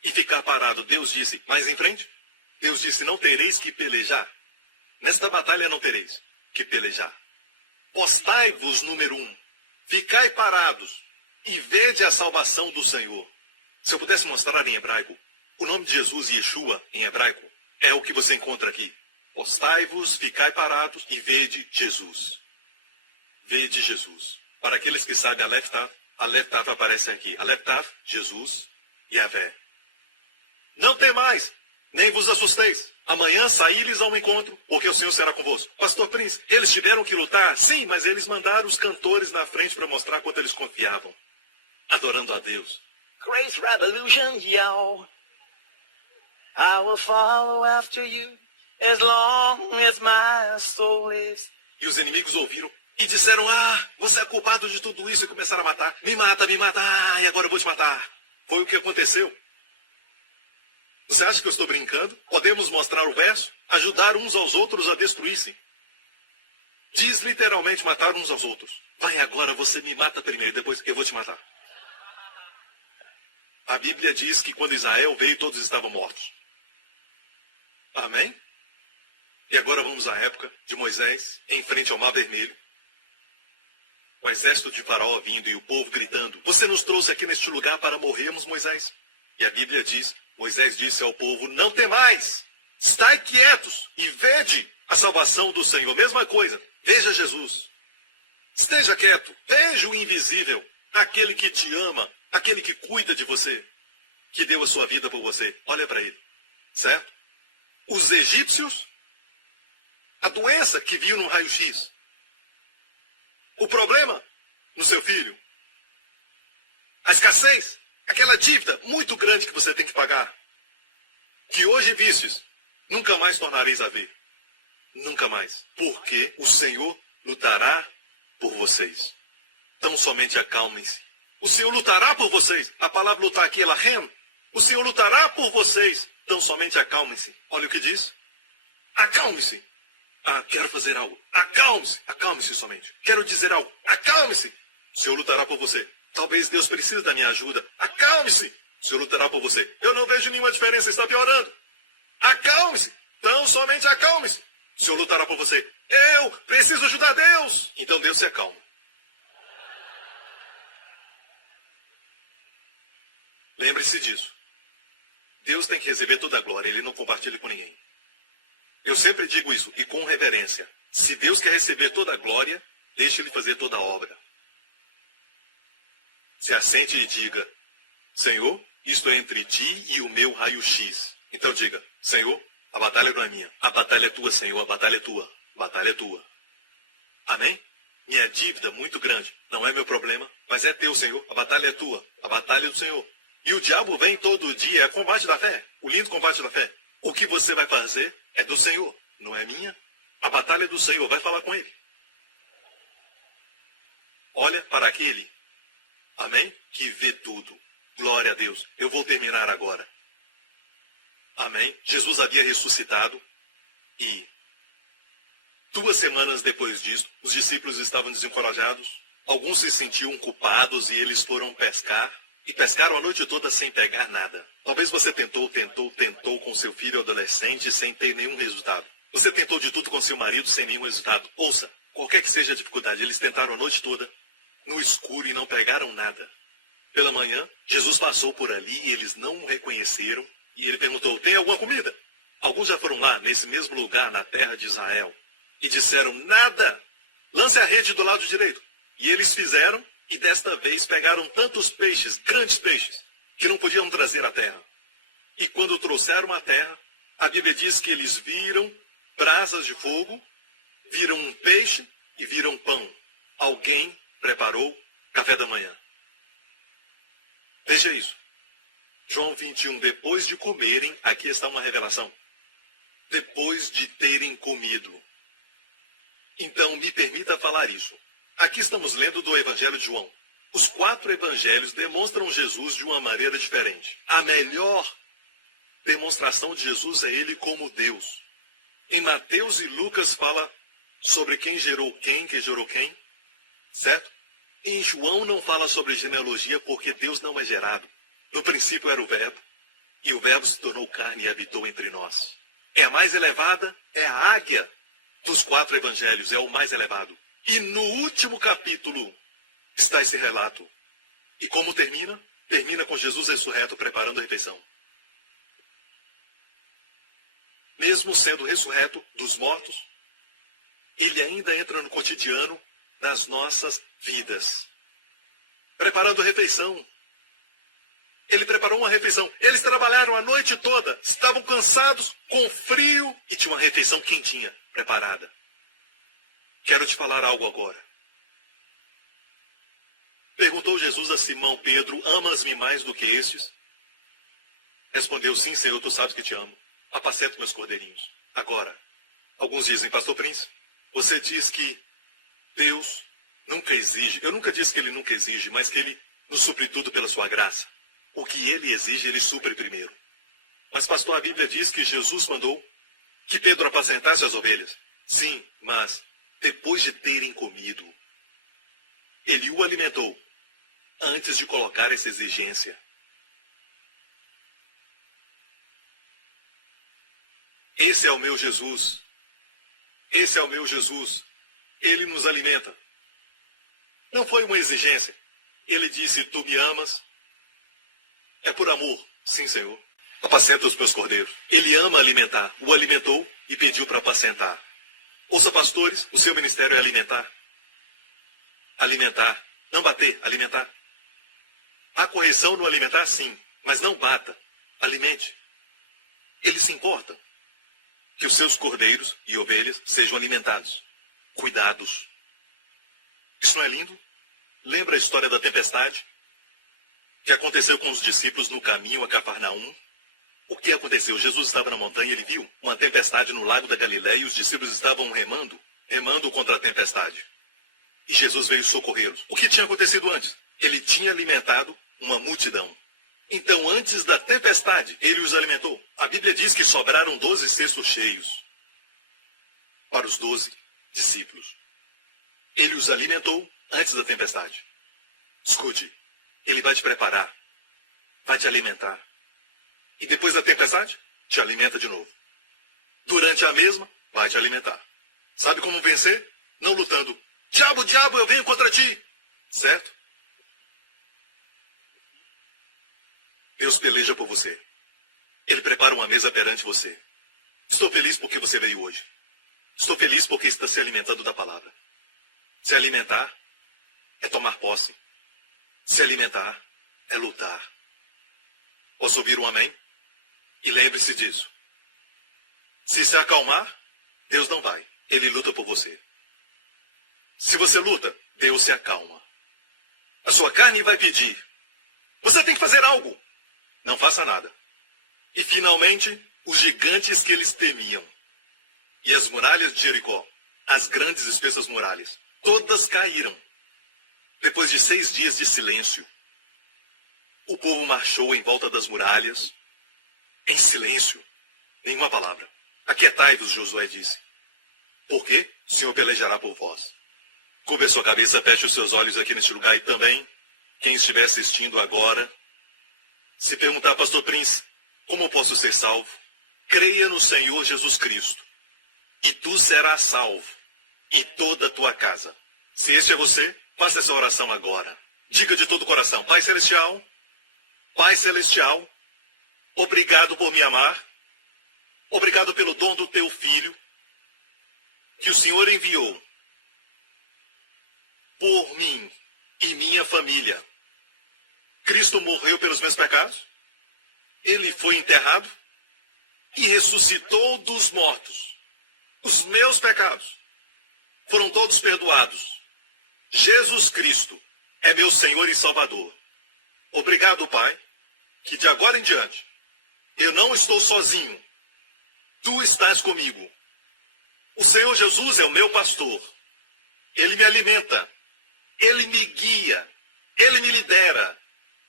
e ficar parado. Deus disse, mais em frente, Deus disse, não tereis que pelejar. Nesta batalha não tereis que pelejar. Postai-vos, número 1. Ficai parados e vede a salvação do Senhor. Se eu pudesse mostrar em hebraico, o nome de Jesus, Yeshua, em hebraico, é o que você encontra aqui. Postai-vos, ficai parados e vede Jesus. Vede Jesus. Para aqueles que sabem Aleph Tav aparece aqui. Aleph Tav, Jesus, Yahvé. Não temais, nem vos assusteis. Amanhã saí-lhes ao encontro, porque o Senhor será convosco. Pastor Prince, eles tiveram que lutar? Sim, mas eles mandaram os cantores na frente para mostrar quanto eles confiavam. Adorando a Deus. Grace Revolution, yo. I will follow after you as long as my soul lives. E os inimigos ouviram e disseram, você é culpado de tudo isso, e começaram a matar. Me mata, e agora eu vou te matar. Foi o que aconteceu. Você acha que eu estou brincando? Podemos mostrar o verso? Ajudar uns aos outros a destruir-se. Diz literalmente matar uns aos outros. Vai agora, você me mata primeiro, depois eu vou te matar. A Bíblia diz que quando Israel veio, todos estavam mortos. Amém? E agora vamos à época de Moisés, em frente ao Mar Vermelho. O exército de Faraó vindo e o povo gritando, você nos trouxe aqui neste lugar para morrermos, Moisés? E a Bíblia diz, Moisés disse ao povo, não temais, estai quietos e vede a salvação do Senhor. Mesma coisa, veja Jesus. Esteja quieto, veja o invisível, aquele que te ama, aquele que cuida de você, que deu a sua vida por você. Olha para ele, certo? Os egípcios, a doença que viu no raio-x, o problema no seu filho, a escassez, aquela dívida muito grande que você tem que pagar, que hoje vícios, nunca mais tornareis a ver. Nunca mais. Porque o Senhor lutará por vocês. Então somente acalmem-se. O Senhor lutará por vocês. A palavra lutar aqui é lahem. O Senhor lutará por vocês. Então somente acalmem-se. Olha o que diz. Acalme-se. Quero fazer algo. Acalme-se. Acalme-se somente. Quero dizer algo. Acalme-se. O Senhor lutará por você. Talvez Deus precise da minha ajuda. Acalme-se. O Senhor lutará por você. Eu não vejo nenhuma diferença. Está piorando. Acalme-se. Então somente acalme-se. O Senhor lutará por você. Eu preciso ajudar Deus. Então Deus se acalma. Lembre-se disso. Deus tem que receber toda a glória, ele não compartilha com ninguém. Eu sempre digo isso, e com reverência. Se Deus quer receber toda a glória, deixe ele fazer toda a obra. Se assente e diga, Senhor, isto é entre ti e o meu raio-x. Então diga, Senhor, a batalha não é minha. A batalha é tua, Senhor, a batalha é tua. A batalha é tua. Amém? Minha dívida muito grande. Não é meu problema, mas é teu, Senhor. A batalha é tua. A batalha é do Senhor. E o diabo vem todo dia. É combate da fé. O lindo combate da fé. O que você vai fazer é do Senhor. Não é minha. A batalha é do Senhor. Vai falar com ele. Olha para aquele. Amém? Que vê tudo. Glória a Deus. Eu vou terminar agora. Amém? Jesus havia ressuscitado e 2 semanas depois disso, os discípulos estavam desencorajados. Alguns se sentiam culpados e eles foram pescar. E pescaram a noite toda sem pegar nada. Talvez você tentou com seu filho adolescente sem ter nenhum resultado. Você tentou de tudo com seu marido sem nenhum resultado. Ouça, qualquer que seja a dificuldade, eles tentaram a noite toda no escuro e não pegaram nada. Pela manhã, Jesus passou por ali e eles não o reconheceram. E ele perguntou, tem alguma comida? Alguns já foram lá, nesse mesmo lugar, na terra de Israel. E disseram, nada. Lance a rede do lado direito. E eles fizeram, e desta vez pegaram tantos peixes, grandes peixes, que não podiam trazer à terra. E quando trouxeram à terra, a Bíblia diz que eles viram brasas de fogo, viram um peixe e viram pão. Alguém preparou café da manhã. Veja isso. João 21, depois de comerem, aqui está uma revelação. Depois de terem comido. Então, me permita falar isso. Aqui estamos lendo do Evangelho de João. Os 4 evangelhos demonstram Jesus de uma maneira diferente. A melhor demonstração de Jesus é ele como Deus. Em Mateus e Lucas fala sobre quem gerou quem gerou quem, certo? Em João não fala sobre genealogia porque Deus não é gerado. No princípio era o Verbo, e o Verbo se tornou carne e habitou entre nós. É a mais elevada, é a águia dos 4 evangelhos, é o mais elevado. E no último capítulo está esse relato. E como termina? Termina com Jesus ressurreto preparando a refeição. Mesmo sendo ressurreto dos mortos, ele ainda entra no cotidiano das nossas vidas. Preparando a refeição. Ele preparou uma refeição. Eles trabalharam a noite toda, estavam cansados, com frio, e tinha uma refeição quentinha, preparada. Quero te falar algo agora. Perguntou Jesus a Simão Pedro, amas-me mais do que estes? Respondeu, sim, Senhor, tu sabes que te amo. Apacento meus cordeirinhos. Agora, alguns dizem, Pastor Prince, você diz que Deus nunca exige. Eu nunca disse que ele nunca exige, mas que ele nos supre tudo pela sua graça. O que ele exige, ele supre primeiro. Mas, pastor, a Bíblia diz que Jesus mandou que Pedro apacentasse as ovelhas. Sim, mas depois de terem comido, ele o alimentou antes de colocar essa exigência. Esse é o meu Jesus. Esse é o meu Jesus. Ele nos alimenta. Não foi uma exigência. Ele disse, tu me amas. É por amor. Sim, Senhor. Apacenta os meus cordeiros. Ele ama alimentar. O alimentou e pediu para apacentar. Ouça, pastores, o seu ministério é alimentar. Alimentar. Não bater, alimentar. Há correção no alimentar, sim. Mas não bata. Alimente. Ele se importa que os seus cordeiros e ovelhas sejam alimentados. Cuidados. Isso não é lindo? Lembra a história da tempestade? Que aconteceu com os discípulos no caminho a Cafarnaum? O que aconteceu? Jesus estava na montanha e ele viu uma tempestade no lago da Galileia e os discípulos estavam remando contra a tempestade. E Jesus veio socorrê-los. O que tinha acontecido antes? Ele tinha alimentado uma multidão. Então, antes da tempestade, ele os alimentou. A Bíblia diz que sobraram 12 cestos cheios para os 12 discípulos. Ele os alimentou antes da tempestade. Escute, ele vai te preparar, vai te alimentar. E depois da tempestade, te alimenta de novo. Durante a mesma, vai te alimentar. Sabe como vencer? Não lutando. Diabo, diabo, eu venho contra ti. Certo? Deus peleja por você. Ele prepara uma mesa perante você. Estou feliz porque você veio hoje. Estou feliz porque está se alimentando da palavra. Se alimentar é tomar posse. Se alimentar é lutar. Posso ouvir um amém? E lembre-se disso. Se se acalmar, Deus não vai. Ele luta por você. Se você luta, Deus se acalma. A sua carne vai pedir. Você tem que fazer algo. Não faça nada. E finalmente, os gigantes que eles temiam. E as muralhas de Jericó, as grandes e espessas muralhas, todas caíram. Depois de 6 dias de silêncio, o povo marchou em volta das muralhas, em silêncio, nenhuma palavra. Aquietai-vos, Josué disse. Por quê? O Senhor pelejará por vós. Cubra a sua cabeça, feche os seus olhos aqui neste lugar e também, quem estiver assistindo agora, se perguntar, Pastor Prince, como posso ser salvo? Creia no Senhor Jesus Cristo, e tu serás salvo, e toda a tua casa. Se este é você, faça essa oração agora. Diga de todo o coração, Pai Celestial, obrigado por me amar, obrigado pelo dom do teu Filho, que o Senhor enviou por mim e minha família. Cristo morreu pelos meus pecados, ele foi enterrado e ressuscitou dos mortos. Os meus pecados foram todos perdoados. Jesus Cristo é meu Senhor e Salvador. Obrigado, Pai, que de agora em diante eu não estou sozinho. Tu estás comigo. O Senhor Jesus é o meu pastor. Ele me alimenta. Ele me guia. Ele me lidera.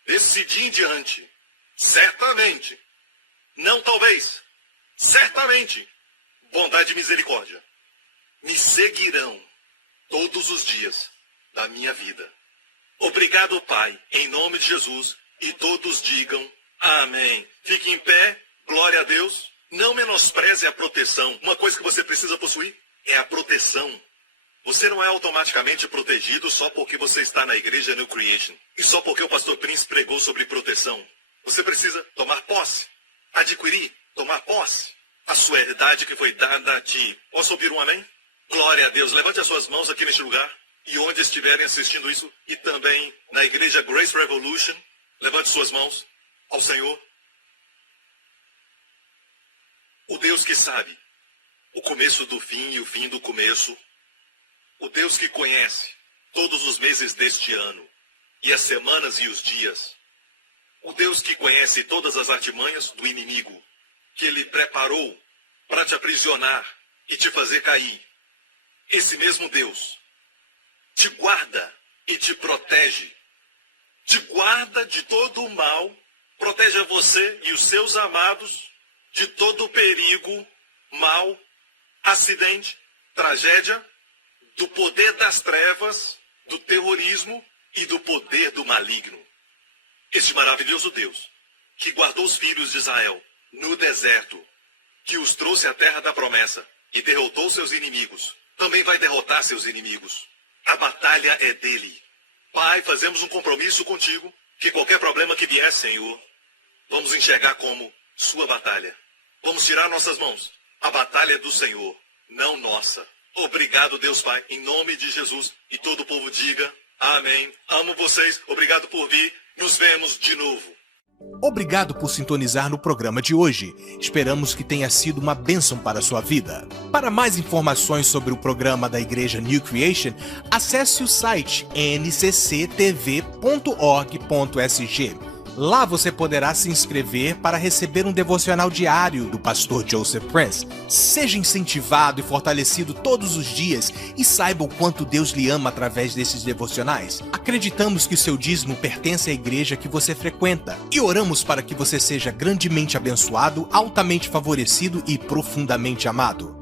Desse dia em diante, certamente, não talvez, certamente, bondade e misericórdia me seguirão todos os dias da minha vida. Obrigado, Pai, em nome de Jesus, e todos digam amém. Fique em pé, glória a Deus. Não menospreze a proteção. Uma coisa que você precisa possuir é a proteção. Você não é automaticamente protegido só porque você está na igreja New Creation. E só porque o pastor Prince pregou sobre proteção. Você precisa tomar posse, adquirir, tomar posse a sua herdade que foi dada a ti. Posso ouvir um amém? Glória a Deus. Levante as suas mãos aqui neste lugar. E onde estiverem assistindo isso, e também na igreja Grace Revolution, levante suas mãos ao Senhor. O Deus que sabe o começo do fim e o fim do começo. O Deus que conhece todos os meses deste ano, e as semanas e os dias. O Deus que conhece todas as artimanhas do inimigo, que ele preparou para te aprisionar e te fazer cair. Esse mesmo Deus te guarda e te protege. Te guarda de todo o mal, protege a você e os seus amados de todo o perigo, mal, acidente, tragédia, do poder das trevas, do terrorismo e do poder do maligno. Este maravilhoso Deus, que guardou os filhos de Israel no deserto, que os trouxe à terra da promessa e derrotou seus inimigos, também vai derrotar seus inimigos. A batalha é dele. Pai, fazemos um compromisso contigo, que qualquer problema que vier, Senhor, vamos enxergar como sua batalha. Vamos tirar nossas mãos. A batalha é do Senhor, não nossa. Obrigado, Deus Pai, em nome de Jesus. E todo o povo diga amém. Amo vocês. Obrigado por vir. Nos vemos de novo. Obrigado por sintonizar no programa de hoje. Esperamos que tenha sido uma bênção para a sua vida. Para mais informações sobre o programa da Igreja New Creation, acesse o site ncctv.org.sg. Lá você poderá se inscrever para receber um devocional diário do pastor Joseph Prince. Seja incentivado e fortalecido todos os dias e saiba o quanto Deus lhe ama através desses devocionais. Acreditamos que o seu dízimo pertence à igreja que você frequenta e oramos para que você seja grandemente abençoado, altamente favorecido e profundamente amado.